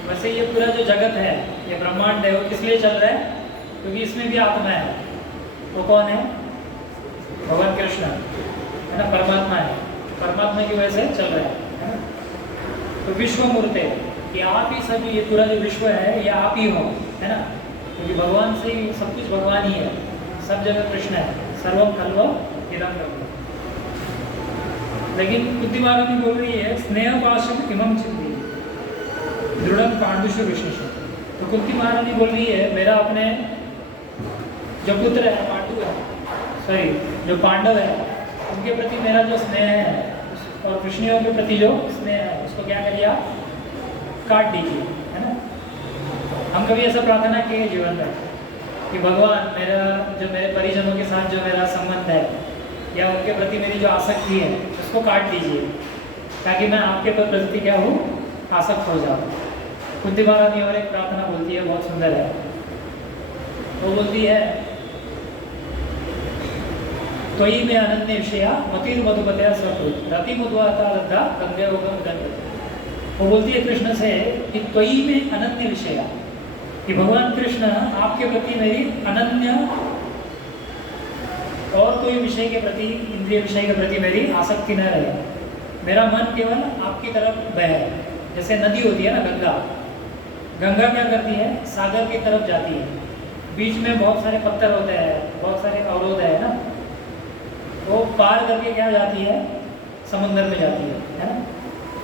वैसे ये पूरा जो जगत है, ये ब्रह्मांड है, वो किस लिए चल रहा है, क्योंकि इसमें भी आत्मा है। वो कौन है, भगवान कृष्ण है ना, परमात्मा है, परमात्मा की वजह से चल रहा है ना। तो विश्व मूर्ते कि आप ही सब, ये पूरा जो विश्व है ये आप ही हो है ना, क्योंकि भगवान से ही सब कुछ, भगवान ही है, सब जगह कृष्ण है, सर्वम खल्व इदं ब्रह्म। लेकिन कुंती महारानी बोल रही है स्नेह पाशम इमं चिन्ति दृढ़ं पाण्डुषु वृष्णिषु। तो कुंती महारानी बोल रही है मेरा अपने जो पुत्र है पांडु है, सॉरी जो पांडव है, उनके प्रति मेरा जो स्नेह है और वृष्णियों के प्रति जो स्नेह है उसको क्या करिए, काट दीजिए है ना। हम कभी ऐसा प्रार्थना किए जीवन में कि भगवान मेरा जो मेरे परिजनों के साथ जो मेरा संबंध है या उनके प्रति मेरी जो आसक्ति है उसको काट दीजिए, ताकि मैं आपके प्रति क्या हूँ, आसक्त हो जाऊँ। कुंती महारानी और एक प्रार्थना बोलती है, बहुत सुंदर है। वो बोलती है त्वयि में अनन्य विषया मतिर मधुपतया स्वकृत रति मधुआता लद्धा गंगे रोगम। वो बोलती है कृष्ण से कि त्वयि में अनन्य विषया, कि भगवान कृष्ण आपके प्रति मेरी अनन्य और कोई विषय के प्रति, इंद्रिय विषय के प्रति मेरी आसक्ति न रहे, मेरा मन केवल आपकी तरफ बहे। जैसे नदी होती है ना, गंगा, गंगा क्या करती है, सागर की तरफ जाती है, बीच में बहुत सारे पत्थर होते हैं, बहुत सारे अवरोध है ना, वो पार करके क्या जाती है, समुद्र में जाती है ना।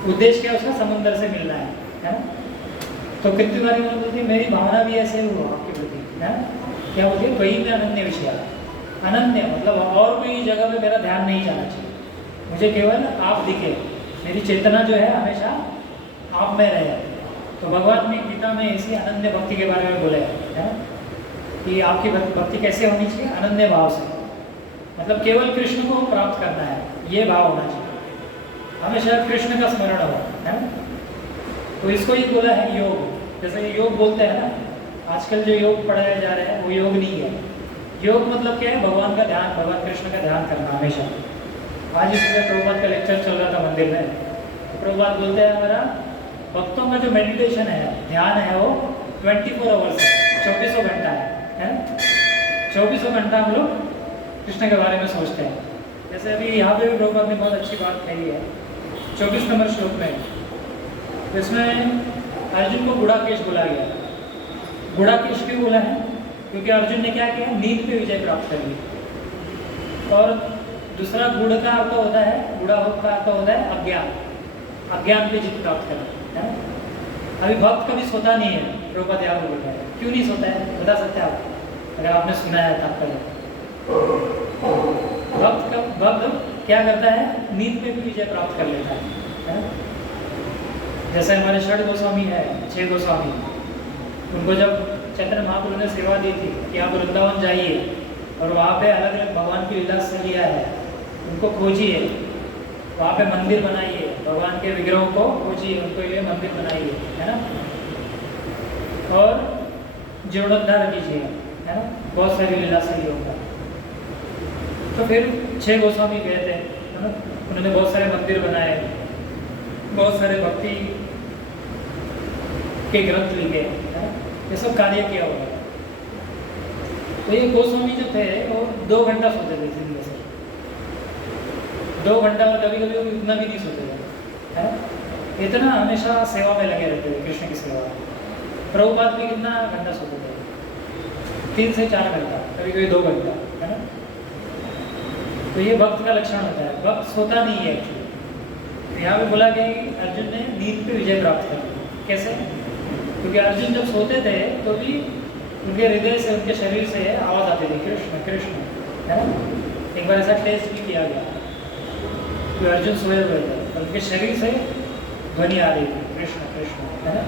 उद्देश्य क्या उसका, समुद्र से मिलना है ना। तो कितनी बारी मैंने बोलती है मेरी भावना भी ऐसे हो आपके प्रति है, क्या बोलती है, वही में अनन्य विषय। अनन्य मतलब और कोई जगह पे मेरा ध्यान नहीं जाना चाहिए, मुझे केवल आप दिखे, मेरी चेतना जो है हमेशा आप में रहे। तो भगवान ने गीता में इसी अनन्य भक्ति के बारे में बोले है कि आपकी भक्ति कैसे होनी चाहिए, अनन्य भाव से, मतलब केवल कृष्ण को प्राप्त करना है, ये भाव होना चाहिए, हमेशा कृष्ण का स्मरण हो है। तो इसको ही बोला है योग। जैसे कि योग बोलते हैं ना, आजकल जो योग पढ़ाया जा रहा है वो योग नहीं है। योग मतलब क्या है? भगवान का ध्यान, भगवान कृष्ण का ध्यान करना हमेशा। आज इसमें प्रभुपाद का लेक्चर चल रहा था मंदिर में, तो प्रभुपाद बोलते हैं हमारा भक्तों का जो मेडिटेशन है, ध्यान है, वो 24 आवर्स है, 24 घंटा है। 24 घंटा हम लोग कृष्ण के बारे में सोचते हैं। जैसे अभी यहाँ पे भी प्रभुपाद ने बहुत अच्छी बात कही है 24 नंबर श्लोक में। तो इसमें अर्जुन को गुड़ाकेश बोला गया। गुड़ाकेश क्यों बोला है? क्योंकि अर्जुन ने क्या किया? नींद पे विजय प्राप्त कर ली। और दूसरा गुड़ का अर्थ होता है, गुड़ा का अर्थ होता है अज्ञान, अज्ञान पे जीत प्राप्त करना है। अभी भक्त कभी सोता नहीं है, प्रभुपाद यहाँ बोल रहे हैं। क्यों नहीं सोता है बता सकते हैं आप? अगर आपने सुना है तब भक्त क्या करता है? नींद पे भी विजय प्राप्त कर लेता है। जैसे हमारे षड गोस्वामी है, 6 गोस्वामी, उनको जब चैतन्य महाप्रभु ने सेवा दी थी कि आप वृंदावन जाइए और वहाँ पे अलग अलग भगवान की लीला से लिया है, उनको खोजिए, वहाँ पे मंदिर बनाइए, भगवान के विग्रहों को खोजिए, उनको लिए मंदिर बनाइए, है ना, और जीर्णोद्धार कीजिए, है ना, बहुत सारी लीला से होगा। तो फिर 6 गोस्वामी गए थे, है ना, उन्होंने बहुत सारे मंदिर बनाए, बहुत सारे भक्ति के ग्रंथ लिखे, है ना, ये सब कार्य किया हुआ है। तो ये गोस्वामी जो थे वो 2 घंटा सोते थे जिंदगी से, 2 घंटा, और कभी कभी उतना भी नहीं सोते थे, है ना। इतना हमेशा सेवा में लगे रहते थे, कृष्ण की सेवा। प्रभुपाद भी कितना घंटा सोते थे? 3 से 4 घंटा, कभी कभी 2 घंटा, है ना। तो ये भक्त का लक्षण होता है, भक्त सोता नहीं है एक्चुअली। यहाँ पे बोला गया कि अर्जुन ने नींद पे विजय प्राप्त कर लिया। कैसे? क्योंकि अर्जुन जब सोते थे तो भी उनके हृदय से, उनके शरीर से आवाज़ आती थी, कृष्ण कृष्ण, है ना। एक बार ऐसा टेस्ट भी किया गया कि अर्जुन सोए हुए थे और उनके शरीर से ध्वनि आ रही थी, कृष्ण कृष्ण, है ना।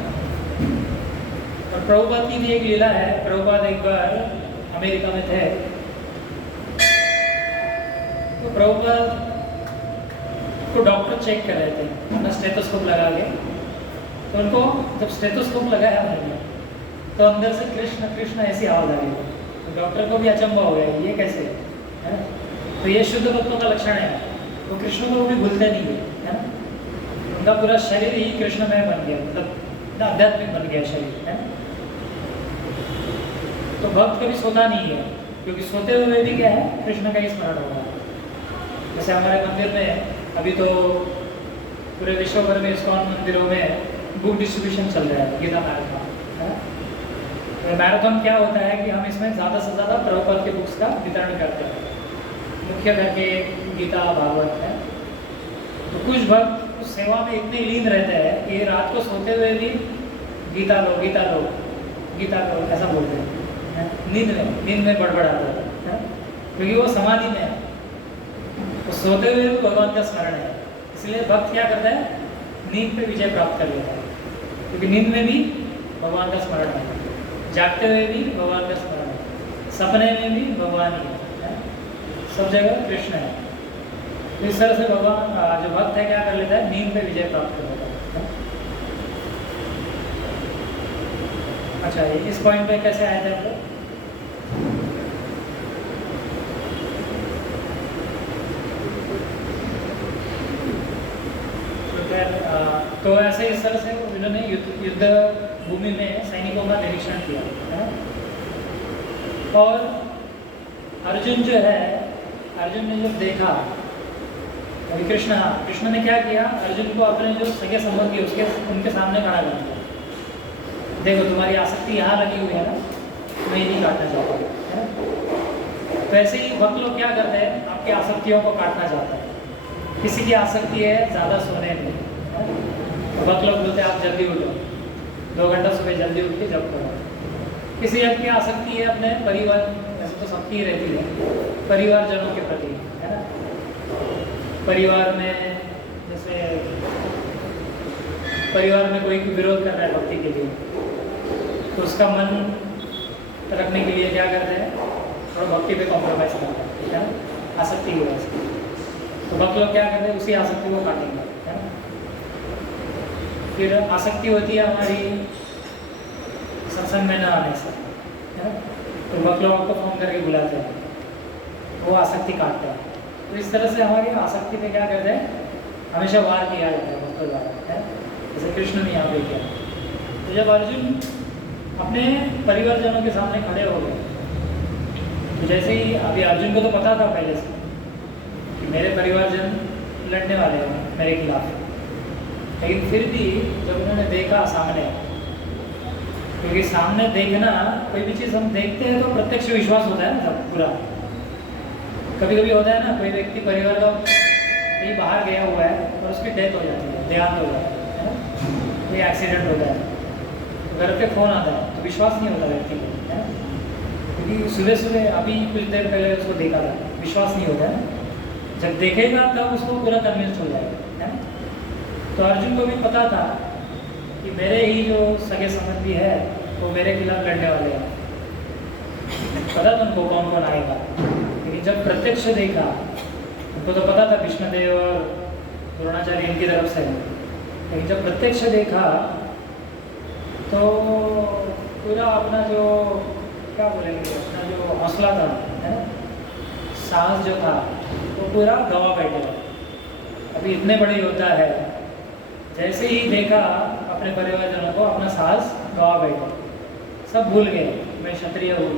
और प्रभुपाद की भी एक लीला है। प्रभुपाद एक बार अमेरिका में थे, तो प्रभुपाद को डॉक्टर चेक कर रहे थे अपना स्टेथोस्कोप लगा के। तो उनको जब स्टेथोस्कोप लगाया उन्होंने, तो अंदर से कृष्ण कृष्ण ऐसी आवाज़ आ रही है। तो डॉक्टर को भी अचंभा हो गया, ये कैसे है? तो ये शुद्ध भक्तों का लक्षण है, वो कृष्ण को भी भूलते नहीं है ना। उनका पूरा शरीर ही कृष्णमय बन गया, मतलब आध्यात्मिक बन गया शरीर, है। तो भक्त कभी सोता नहीं है, क्योंकि सोते हुए भी क्या है? कृष्ण का ही स्मरण होगा। जैसे हमारे मंदिर में अभी तो पूरे विश्व भर में इस्कॉन मंदिरों में बुक डिस्ट्रीब्यूशन चल रहा है, गीता मैराथन, है ना। तो मैराथन क्या होता है कि हम इसमें ज़्यादा से ज़्यादा प्रभुपाद के बुक्स का वितरण करते हैं, मुख्य करके गीता भागवत है। तो कुछ भक्त उस सेवा में इतने लीन रहते हैं कि रात को सोते हुए भी गीता लो गीता लो गीता लो ऐसा बोलते हैं, नींद में बड़बड़ाते हैं, क्योंकि वो समाधि में है। तो सोते हुए भी भगवान का स्मरण है, इसलिए भक्त क्या करता है? नींद पे विजय प्राप्त कर लेता है, क्योंकि नींद में भी भगवान का स्मरण है, जागते हुए भी भगवान का स्मरण है, सपने में भी भगवान ही है, सब जगह कृष्ण है। तो इस तरह से भगवान जो भक्त है क्या कर लेता है? नींद पे विजय प्राप्त कर लेता है। अच्छा, इस पॉइंट पे कैसे आए थे हम लोग? तो ऐसे इस तरह से उन्होंने युद्ध भूमि में सैनिकों का निरीक्षण किया, है। और अर्जुन जो है, अर्जुन ने जब देखा, अभी कृष्ण ने क्या किया? अर्जुन को अपने जो सगे संबंधी उनके सामने खड़ा कर दिया। देखो तुम्हारी आसक्ति यहाँ लगी हुई है ना, मैं ये नहीं काटना चाहता, है। तो ऐसे ही भक्त लोग क्या करते हैं? आपकी आसक्तियों को काटना चाहता है। किसी की आसक्ति है ज़्यादा सोने में, तो भक्त लोग बोलते हैं आप जल्दी उठो, 2 घंटा सुबह जल्दी उठ के जब करो। किसी एक की आसक्ति है अपने परिवार, ऐसे तो सबकी ही रहती है, परिवारजनों के प्रति, है ना। परिवार में जैसे परिवार में कोई विरोध कर रहा है भक्ति के लिए, तो उसका मन रखने के लिए क्या करते हैं? थोड़ा भक्ति पे कॉम्प्रोमाइज़ करते हैं, है ना, आसक्ति की वजह से। तो भक्त लोग क्या करते हैं? उसी आसक्ति को काटेंगे, है ना। फिर आसक्ति होती है हमारी सत्संग में न आने से, है ना। तो भक्त लोग आपको फ़ोन करके बुलाते हैं, वो आसक्ति काटते हैं। तो इस तरह से हमारी आसक्ति पे क्या करते हैं, हमेशा वार किया जाता है भक्तों द्वारा, है। जैसे कृष्ण ने यहाँ पे किया। तो जब अर्जुन अपने परिवारजनों के सामने खड़े हो गए, तो जैसे ही अभी अर्जुन को तो पता था पहले से कि मेरे परिवारजन लड़ने वाले हैं मेरे खिलाफ, लेकिन फिर भी जब उन्होंने देखा सामने, क्योंकि सामने देखना, कोई भी चीज़ हम देखते हैं तो प्रत्यक्ष विश्वास होता है ना सब पूरा। कभी कभी होता है ना, कोई व्यक्ति परिवार का कहीं बाहर गया हुआ है और उसकी डेथ हो जाती है, देहांत हो जाता है ना, कोई एक्सीडेंट होता है, घर पे फ़ोन आता है तो विश्वास नहीं होता व्यक्ति को, है ना। क्योंकि सुबह सुबह अभी कुछ देर पहले उसको देखा था, विश्वास नहीं होता है। जब देखेगा तब उसको पूरा कन्विंस हो जाएगा, है ना। तो अर्जुन को भी पता था कि मेरे ही जो सगे संबंधी है वो मेरे खिलाफ लड़ने वाले हैं, पता था उनको कौन कौन आएगा। लेकिन जब प्रत्यक्ष देखा, उनको तो पता था विष्णुदेव और द्रोणाचार्य इनकी तरफ से, लेकिन जब प्रत्यक्ष देखा तो पूरा अपना जो क्या बोलेंगे, अपना जो हौसला था, है ना, साहस जो था, वो पूरा गवा बैठे। अभी इतने बड़े योद्धा है, जैसे ही देखा अपने परिवारजनों को, अपना साहस गवा बैठे, सब भूल गए मैं क्षत्रिय हूँ,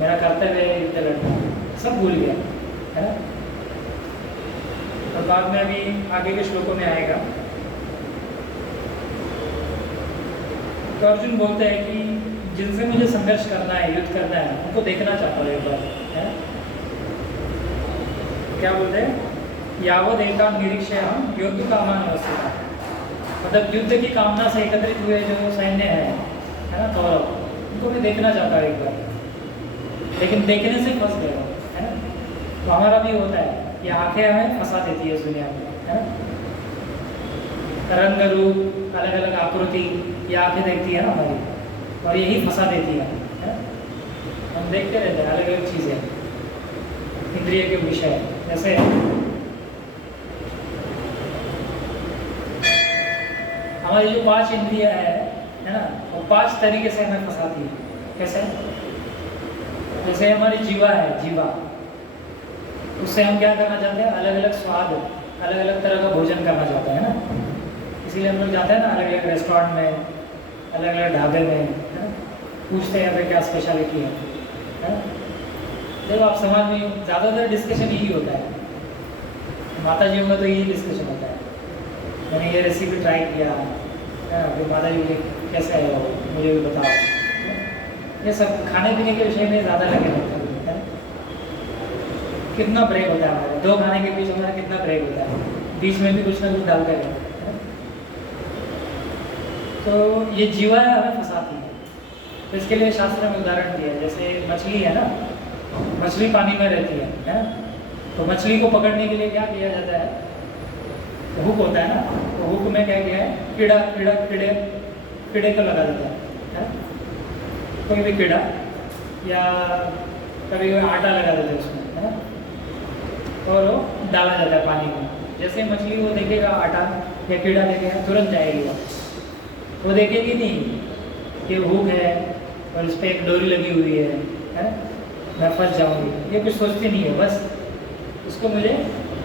मेरा कर्तव्य है युद्ध लड़ना, सब भूल गया, है ना। और बाद में अभी आगे के श्लोकों में आएगा। तो अर्जुन बोलते हैं कि जिनसे मुझे संघर्ष करना है, युद्ध करना है, उनको देखना चाहता हूँ एक बार, है। क्या बोलते हैं, यावद एकाम निरीक्षे हम योद्ध कामान व्यवस्था, मतलब युद्ध की कामना से एकत्रित हुए जो सैन्य है ना, कौरव, उनको मैं देखना चाहता हूँ एक बार, लेकिन देखने से फंस गया, है ना। तो हमारा भी होता है कि आंखें हमें फंसा देती है इस दुनिया में, है ना। रंग रूप, अलग अलग आकृति, ये आंखें देखती है ना हमारी, और यही फंसा देती है ना? हम देखते रहते हैं अलग अलग चीज़ें, इंद्रिय के विषय। जैसे हमारी जो 5 इंद्रियां है ना, वो 5 तरीके से हमें फंसाती है। कैसे? जैसे हमारी जीवा है, जीवा, उससे हम क्या करना चाहते हैं, अलग अलग स्वाद, अलग अलग तरह का भोजन करना चाहते हैं ना। इसीलिए हम लोग जाते हैं ना अलग अलग रेस्टोरेंट में, अलग अलग ढाबे में, है ना, पूछते हैं यहाँ पे क्या स्पेशलिटी है ना। देखो आप समाज में ज़्यादातर डिस्कशन यही होता है, माता जी का तो यही डिस्कशन होता है, मैंने ये रेसिपी ट्राई किया है ना, फिर माता जी मुझे कैसे है वो मुझे भी बताओ। ये सब खाने पीने के विषय में ज़्यादा लगे रहते हैं। कितना ब्रेक होता है हमारा, 2 खाने के बीच हमारा कितना ब्रेक होता है, बीच में भी कुछ ना कुछ डालते हैं। तो ये जीवा हमें फंसाती है। तो इसके लिए शास्त्र में उदाहरण दिया है, जैसे मछली है ना, मछली पानी में रहती है ना। तो मछली को पकड़ने के लिए क्या किया जाता है, तो हुक होता है ना, तो हुक में क्या किया है, कीड़े को लगा देता है, कोई भी कीड़ा, या कभी कोई आटा लगा देते हैं उसमें, है ना, और वो डाला जाता है पानी में। जैसे मछली वो देखेगा आटा या कीड़ा देखेगा, तुरंत जाएगी वो देखेगी नहीं कि हुक है और इस पर एक डोरी लगी हुई है, मैं फंस जाऊंगी, ये कुछ सोचती नहीं है, बस उसको मुझे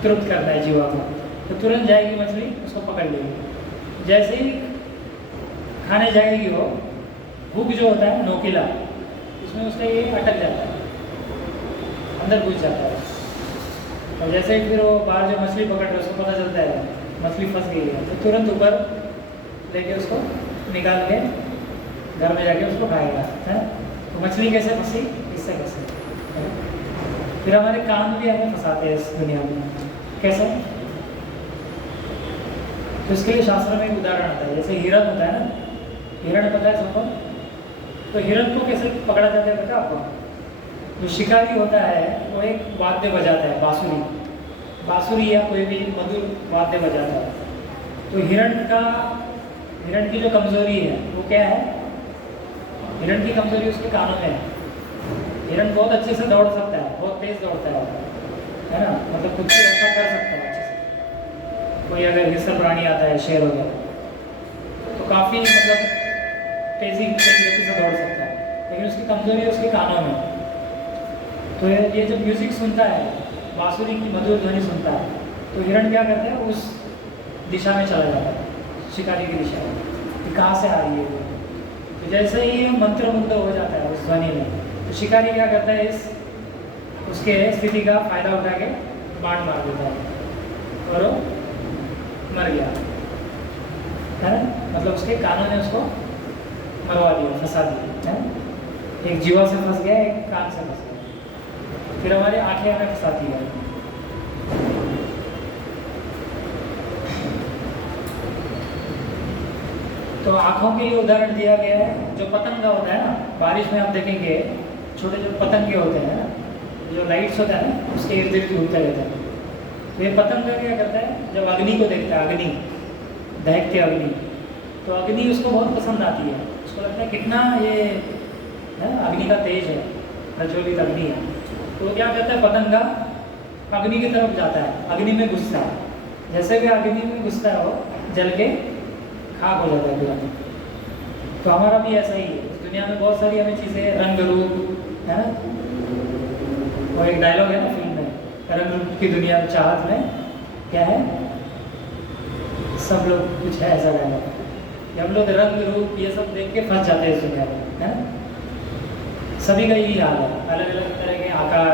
तृप्त करना है जीवा को, तो तुरंत जाएगी मछली, उसको पकड़ लेगी। जैसे ही खाने जाएगी वो, हुक जो होता है नोकीला, उसमें उसका ये अटक जाता है, अंदर घुस जाता है। और जैसे ही फिर वो बाहर जो मछली पकड़ रहे उसको पता चलता है मछली फंस गई है, तो तुरंत ऊपर लेके उसको निकाल के घर में जाके उसको खाएगा, है। तो मछली कैसे फंसी, इससे फंसी। फिर हमारे कान भी हमें फंसाते हैं इस दुनिया में, कैसे? तो इसके लिए शास्त्र में एक उदाहरण आता है, जैसे हिरण होता है ना, हिरण पता है सबको, तो हिरण को कैसे पकड़ा जाता है पता आपको? जो शिकारी होता है वो एक वाद्य बजाता है, बांसुरी या कोई भी मधुर वाद्य बजाता है। तो हिरण की जो कमजोरी है वो क्या है, हिरण की कमजोरी उसके कानों में है। हिरण बहुत अच्छे से दौड़ सकता है, बहुत तेज दौड़ता है ना, मतलब खुद की रक्षा कर सकता है अच्छे से। कोई अगर हिंसक प्राणी आता है, शेर वगैरह, काफ़ी मतलब तेज़ी गति से दौड़ सकता है, लेकिन उसकी कमज़ोरी है उसके कानों में। तो ये जब म्यूज़िक सुनता है, बांसुरी की मधुर ध्वनि सुनता है, तो हिरण क्या करता है, उस दिशा में चला जाता है, शिकारी की दिशा में, कि कहाँ से आ रही है वो। तो जैसे ही मंत्रमुग्ध हो जाता है उस ध्वनि में, तो शिकारी क्या करता है, इस उसके स्थिति का फ़ायदा उठा के बाण मार देता है और वो मर गया, है ना। मतलब उसके कानों ने उसको मरवा दिया, फंसा दिया, है। एक जीवा से फंस गया, एक कान से फंस गया। फिर हमारी आंखें हमें फंसाती है। तो आँखों के लिए उदाहरण दिया गया है, जो पतंगा होता है ना, बारिश में आप देखेंगे छोटे जो पतंगे होते हैं ना, जो लाइट्स होता है ना, उसके इर्द गिर्द घूमते रहता है। तो ये पतंगा क्या करता है, जब अग्नि को देखता है, अग्नि, दहकती अग्नि, तो अग्नि उसको बहुत पसंद आती है। उसको लगता है कितना ये है अग्नि का तेज है, प्रज्वलित अग्नि है। तो क्या करता है, पतंगा अग्नि की तरफ जाता है, अग्नि में घुसता है। जैसे भी अग्नि में घुसता है वो जल के खाक हो जाता है पूरा। तो हमारा भी ऐसा ही है, इस दुनिया में बहुत सारी हमें चीज़ें, रंग रूप, है ना। और एक डायलॉग है ना फिल्म में, रंग रूप की दुनिया चाहत में क्या है, सब लोग कुछ है ऐसा डायलॉग, कि हम लोग रंग रूप ये सब देख के फंस जाते हैं इस दुनिया में, है ना। सभी का यही हाल है, अलग अलग तरह के आकार,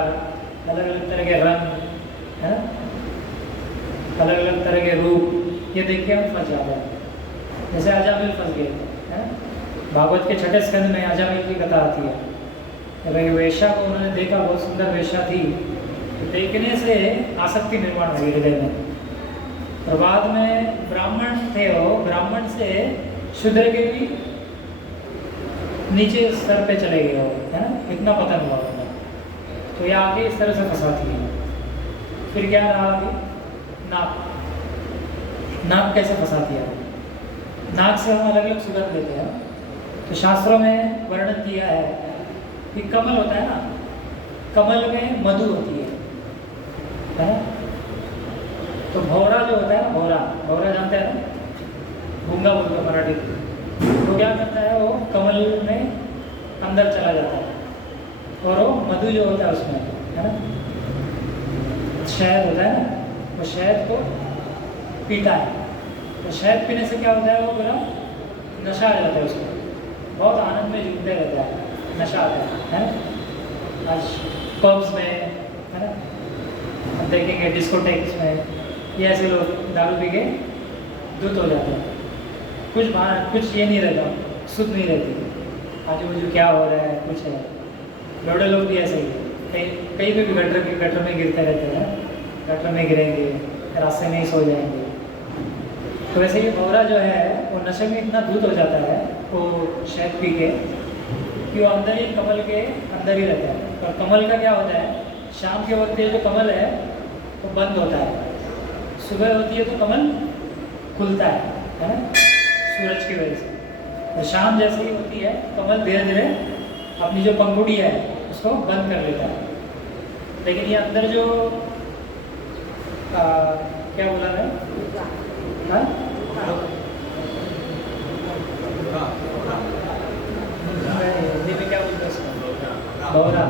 अलग अलग तरह के रंग, है ना, अलग अलग तरह के रूप, ये देख के हम फंस जाते हैं। जैसे अजामिल फंस गए, है। भागवत के छठे स्कंद में अजामिल की कथा आती है। भाई वेश्या को उन्होंने देखा, बहुत सुंदर वेश्या थी, तो देखने से आसक्ति निर्माण हुई हृदय में। और बाद में ब्राह्मण थे वो, ब्राह्मण से शूद्र के भी नीचे स्तर पे चले गए वो, है ना, इतना पतन हुआ उनका। तो ये आगे इस तरह से फंसाती है। फिर क्या रहा अभी, नाक, नाक कैसे फंसाती है। नाक से हम अलग अलग सुगंध लेते हैं। तो शास्त्रों में वर्णन किया है कि कमल होता है ना, कमल में मधु होती है ना। तो भौरा जो होता है ना, भौरा, भौरा जानते हैं ना, गूंगा बोलते हैं मराठी में। वो क्या करता है, वो कमल में अंदर चला जाता है और वो मधु जो होता है उसमें, है ना, शहद होता है ना, वो शहद को पीता है। तो शहद पीने से क्या होता है, वो पूरा नशा आ जाता है उसको, बहुत आनंद में झूमते रहता है, नशा आता है ना। आज पब्स में, है ना, हम देखेंगे डिस्कोटेक्स में, ये ऐसे लोग दारू पी के धुत हो जाते हैं, कुछ ये नहीं रहता, सुध नहीं रहती, आजू बाजू क्या हो रहा है कुछ है। लौड़े लोग भी ऐसे ही कहीं पे भी गटर में गिरते रहते हैं, गटर में गिरेंगे, रास्ते में ही सो जाएंगे। तो वैसे ये भौरा जो है वो नशे में इतना धुत हो जाता है वो शहद पी के, कि वो अंदर ही, कमल के अंदर ही रहता है। और कमल का क्या होता है, शाम के वक्त ये जो कमल है वो बंद होता है, सुबह होती है तो कमल खुलता है ना, सूरज की वजह से। तो शाम जैसे ही होती है, कमल धीरे धीरे अपनी जो पंखुड़ी है उसको बंद कर लेता है। लेकिन ये अंदर जो क्या बोला मैं, हाँ, हिंदी में क्या बोलते हैं उसको, भौरा।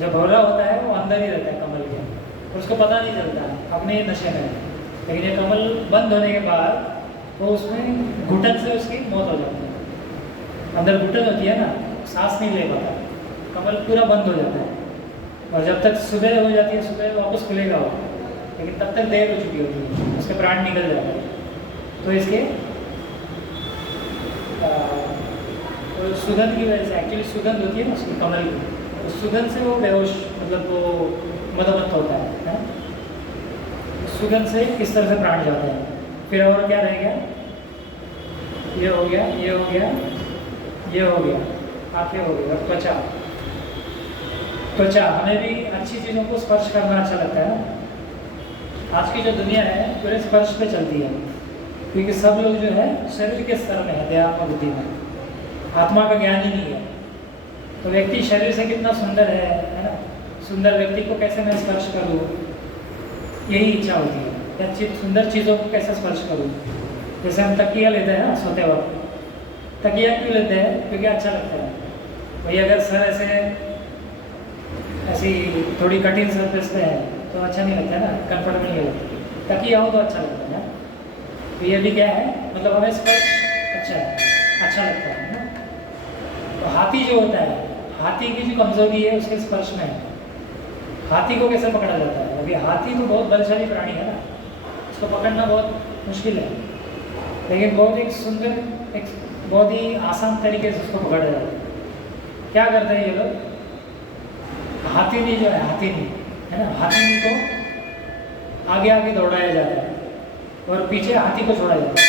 जो भौरा होता है वो अंदर ही रहता है कमल के, और उसको पता नहीं चलता है, अपने नशे में। लेकिन ये कमल बंद होने के बाद वो उसमें घुटन से उसकी मौत हो जाती है। अंदर घुटन होती है ना, सांस नहीं ले पाता, कमल पूरा बंद हो जाता है। और जब तक सुबह हो जाती है, सुबह वापस खुलेगा वो, लेकिन तब तक देर हो चुकी होती है, उसके प्राण निकल जाते हैं। तो इसके तो सुगंध की वजह से, एक्चुअली सुगंध होती है ना उसकी कमल की, उस सुगंध से वो बेहोश, मतलब वो मदमस्त होता है। सुगंध से किस तरह से प्राण जाते हैं। फिर और क्या रह गया, ये हो गया, ये हो गया, ये हो गया, आंखें हो गई, और त्वचा। त्वचा, हमें भी अच्छी चीज़ों को स्पर्श करना अच्छा लगता है ना। आज की जो दुनिया है पूरे स्पर्श पे चलती है, क्योंकि सब लोग जो है शरीर के स्तर में है, देहात्म बुद्धि में, आत्मा का ज्ञान ही नहीं है। तो व्यक्ति शरीर से कितना सुंदर है ना, सुंदर व्यक्ति को कैसे मैं स्पर्श करूँ, यही इच्छा होती है। या सुंदर चीज़ों को कैसे स्पर्श करूँ। जैसे हम तकिया लेते हैं ना सोते वक्त, तकिया क्यों लेते हैं? क्योंकि अच्छा लगता है। वही अगर सर ऐसी थोड़ी कठिन सरफेस पे है तो अच्छा नहीं लगता है ना, कंफर्टेबल नहीं लगता। तकिया हो तो अच्छा लगता है। तो ये भी क्या है, मतलब हमें स्पर्श अच्छा लगता है ना। तो हाथी जो होता है, हाथी की जो कमजोरी है उसके स्पर्श में है। हाथी को कैसे पकड़ा जाता है? अभी हाथी तो बहुत बलशाली प्राणी है ना, उसको पकड़ना बहुत मुश्किल है, लेकिन बहुत एक सुंदर, एक बहुत ही आसान तरीके से उसको पकड़ा जाता है। क्या करते हैं ये लोग? हाथीनी जो है, हाथीनी है ना, हाथीनी को आगे आगे दौड़ाया जाता है और पीछे हाथी को छोड़ा जाता है।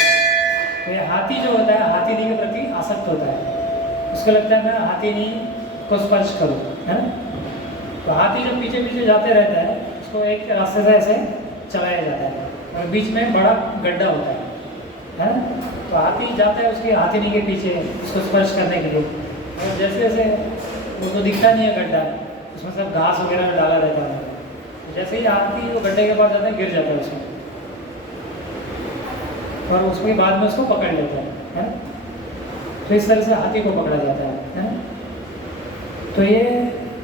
तो ये हाथी जो होता है हाथीनी के प्रति आसक्त होता है, उसको लगता है मैं हाथीनी को स्पर्श करूँ, है ना। तो हाथी जब पीछे पीछे जाते रहता है, उसको एक रास्ते से ऐसे चलाया जाता है और बीच में बड़ा गड्ढा होता है ना। तो हाथी जाता है उसकी हाथीनी के पीछे उसको स्पर्श करने के लिए, और जैसे जैसे उसको दिखता नहीं है गड्ढा, उसमें सब घास वगैरह डाला रहता है, जैसे ही हाथी वो गड्ढे के पास जाता है गिर जाता है उसमें, और उसके बाद में उसको पकड़ लेता है ना। तो इस तरह से हाथी को पकड़ा जाता है ना। तो ये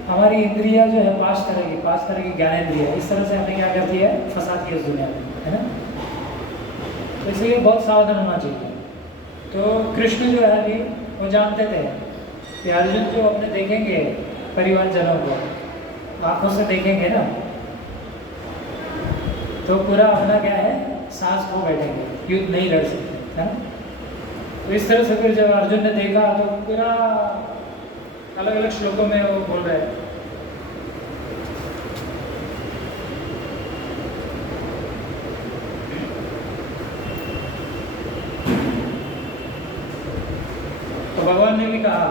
हमारी इंद्रिया जो है पांच तरह की ज्ञानेंद्रिया इस तरह से हमें क्या करती है, फंसाती है इस दुनिया में, है ना। तो इसलिए बहुत सावधान होना चाहिए। तो कृष्ण जो है अभी वो जानते थे कि अर्जुन जो अपने देखेंगे परिवारजनों को, आंखों से देखेंगे ना, तो पूरा अपना क्या है, सांस खो बैठेंगे, युद्ध नहीं लड़ सकते, है ना। तो इस तरह से फिर जब अर्जुन ने देखा तो पूरा अलग अलग श्लोकों में वो बोल रहे हैं। तो भगवान ने भी कहा,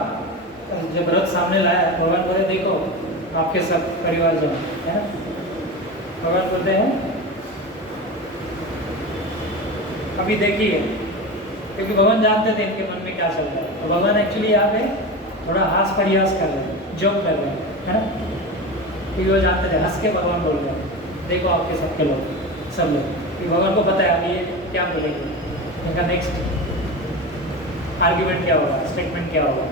जब रथ सामने लाया, भगवान बोले देखो आपके सब परिवार जो है, भगवान बोलते हैं अभी देखिए, क्योंकि भगवान जानते थे इनके मन में क्या चल रहा है। तो भगवान एक्चुअली यहाँ पे थोड़ा हास परिहास कर रहे हैं, जोक कर रहे हैं, है ना। क्योंकि वो जानते थे, हंस के भगवान बोल रहे हैं देखो आपके सबके लोग, सब लोग, क्योंकि भगवान को पता है अभी ये क्या बोलेंगे, इनका नेक्स्ट आर्ग्यूमेंट क्या होगा, स्टेटमेंट क्या होगा।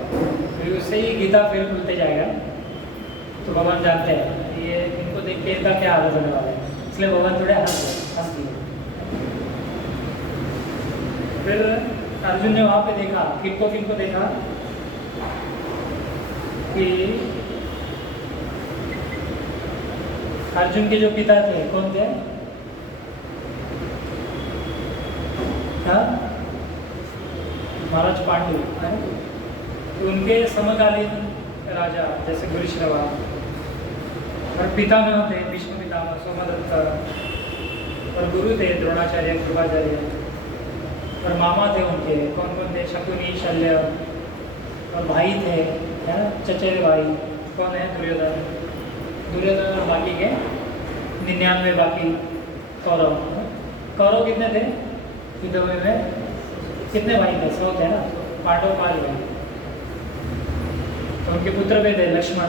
तो उससे ही गीता फिर खुलते जाएगा। तो भगवान जानते हैं ये इनको देख के इनका क्या हालत होने वाला है, इसलिए भगवान थोड़े हंस दिए। फिर अर्जुन ने वहाँ पे देखा, किनको देखा कि अर्जुन के जो पिता थे कौन थे? हाँ, महाराज पांडु, है। तो उनके समकालीन राजा जैसे गुरुश्रवा, और पितामह थे भीष्म पितामह, सोमदत्त, और गुरु थे द्रोणाचार्य, कृपाचार्य, और मामा थे उनके कौन कौन थे? शकुनी, शल्य, और भाई थे, है ना, चचेरे भाई कौन है? दुर्योधन और बाकी के 99 बाकी कौरव। कौरव कितने थे युद्ध में? कितने भाई थे? 100 थे ना। पांडव 5 भाई, तो उनके पुत्र भी थे लक्ष्मण,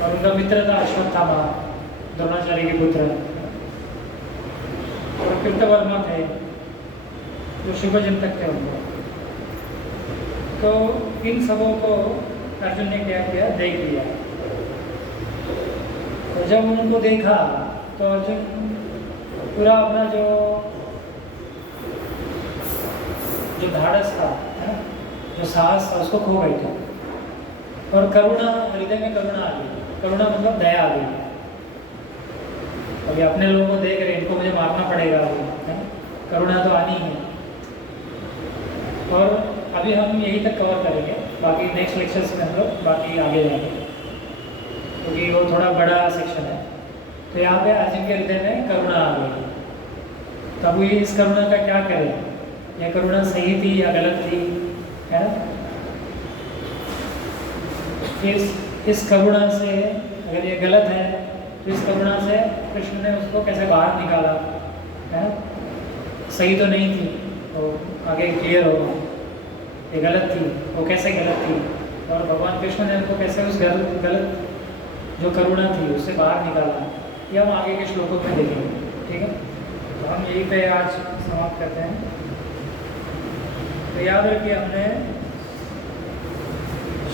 और उनका मित्र था अश्वत्थामा, द्रोणाचार्य के पुत्र, और कृतवर्मा थे जो शुभचिंतक थे उनको। तो इन सबों को अर्जुन ने क्या किया, देख लिया। तो जब उनको देखा तो अर्जुन पूरा अपना जो धाड़स था, है ना, जो साहस था, उसको खो बैठा, और करुणा, हृदय में करुणा आ गई। करुणा मतलब दया आ गई। अभी अपने लोगों को देख रहे, इनको मुझे मारना पड़ेगा अभी, है ना, करुणा तो आनी है। और अभी हम यही तक कवर करेंगे, बाकी नेक्स्ट लेक्चर्स में हम लोग बाकी आगे जाएंगे, क्योंकि वो थोड़ा बड़ा सेक्शन है। तो यहाँ पे अर्जुन के हृदय में करुणा आ गई। तब ये इस करुणा का क्या करें, यह करुणा सही थी या गलत थी, है ना। इस करुणा से अगर ये गलत है तो इस करुणा से कृष्ण ने उसको कैसे बाहर निकाला, है ना। सही तो नहीं थी, तो आगे क्लियर होगा। ये गलत थी, वो कैसे गलत थी, और भगवान कृष्ण ने उनको कैसे उस गलत जो करुणा थी उससे बाहर निकाला, ये हम आगे के श्लोकों में देखेंगे। ठीक है, तो हम यहीं पे आज समाप्त करते हैं। तो याद रखिए हमने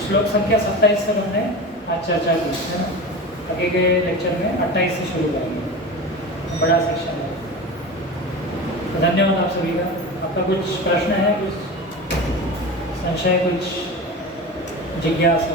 श्लोक संख्या 27 तक हमने आज चर्चा की है ना। आगे के लेक्चर में 28 से शुरू करेंगे, बड़ा सेक्शन है। तो धन्यवाद आप सभी का। आपका कुछ प्रश्न है, कुछ संशय, कुछ जिज्ञासा?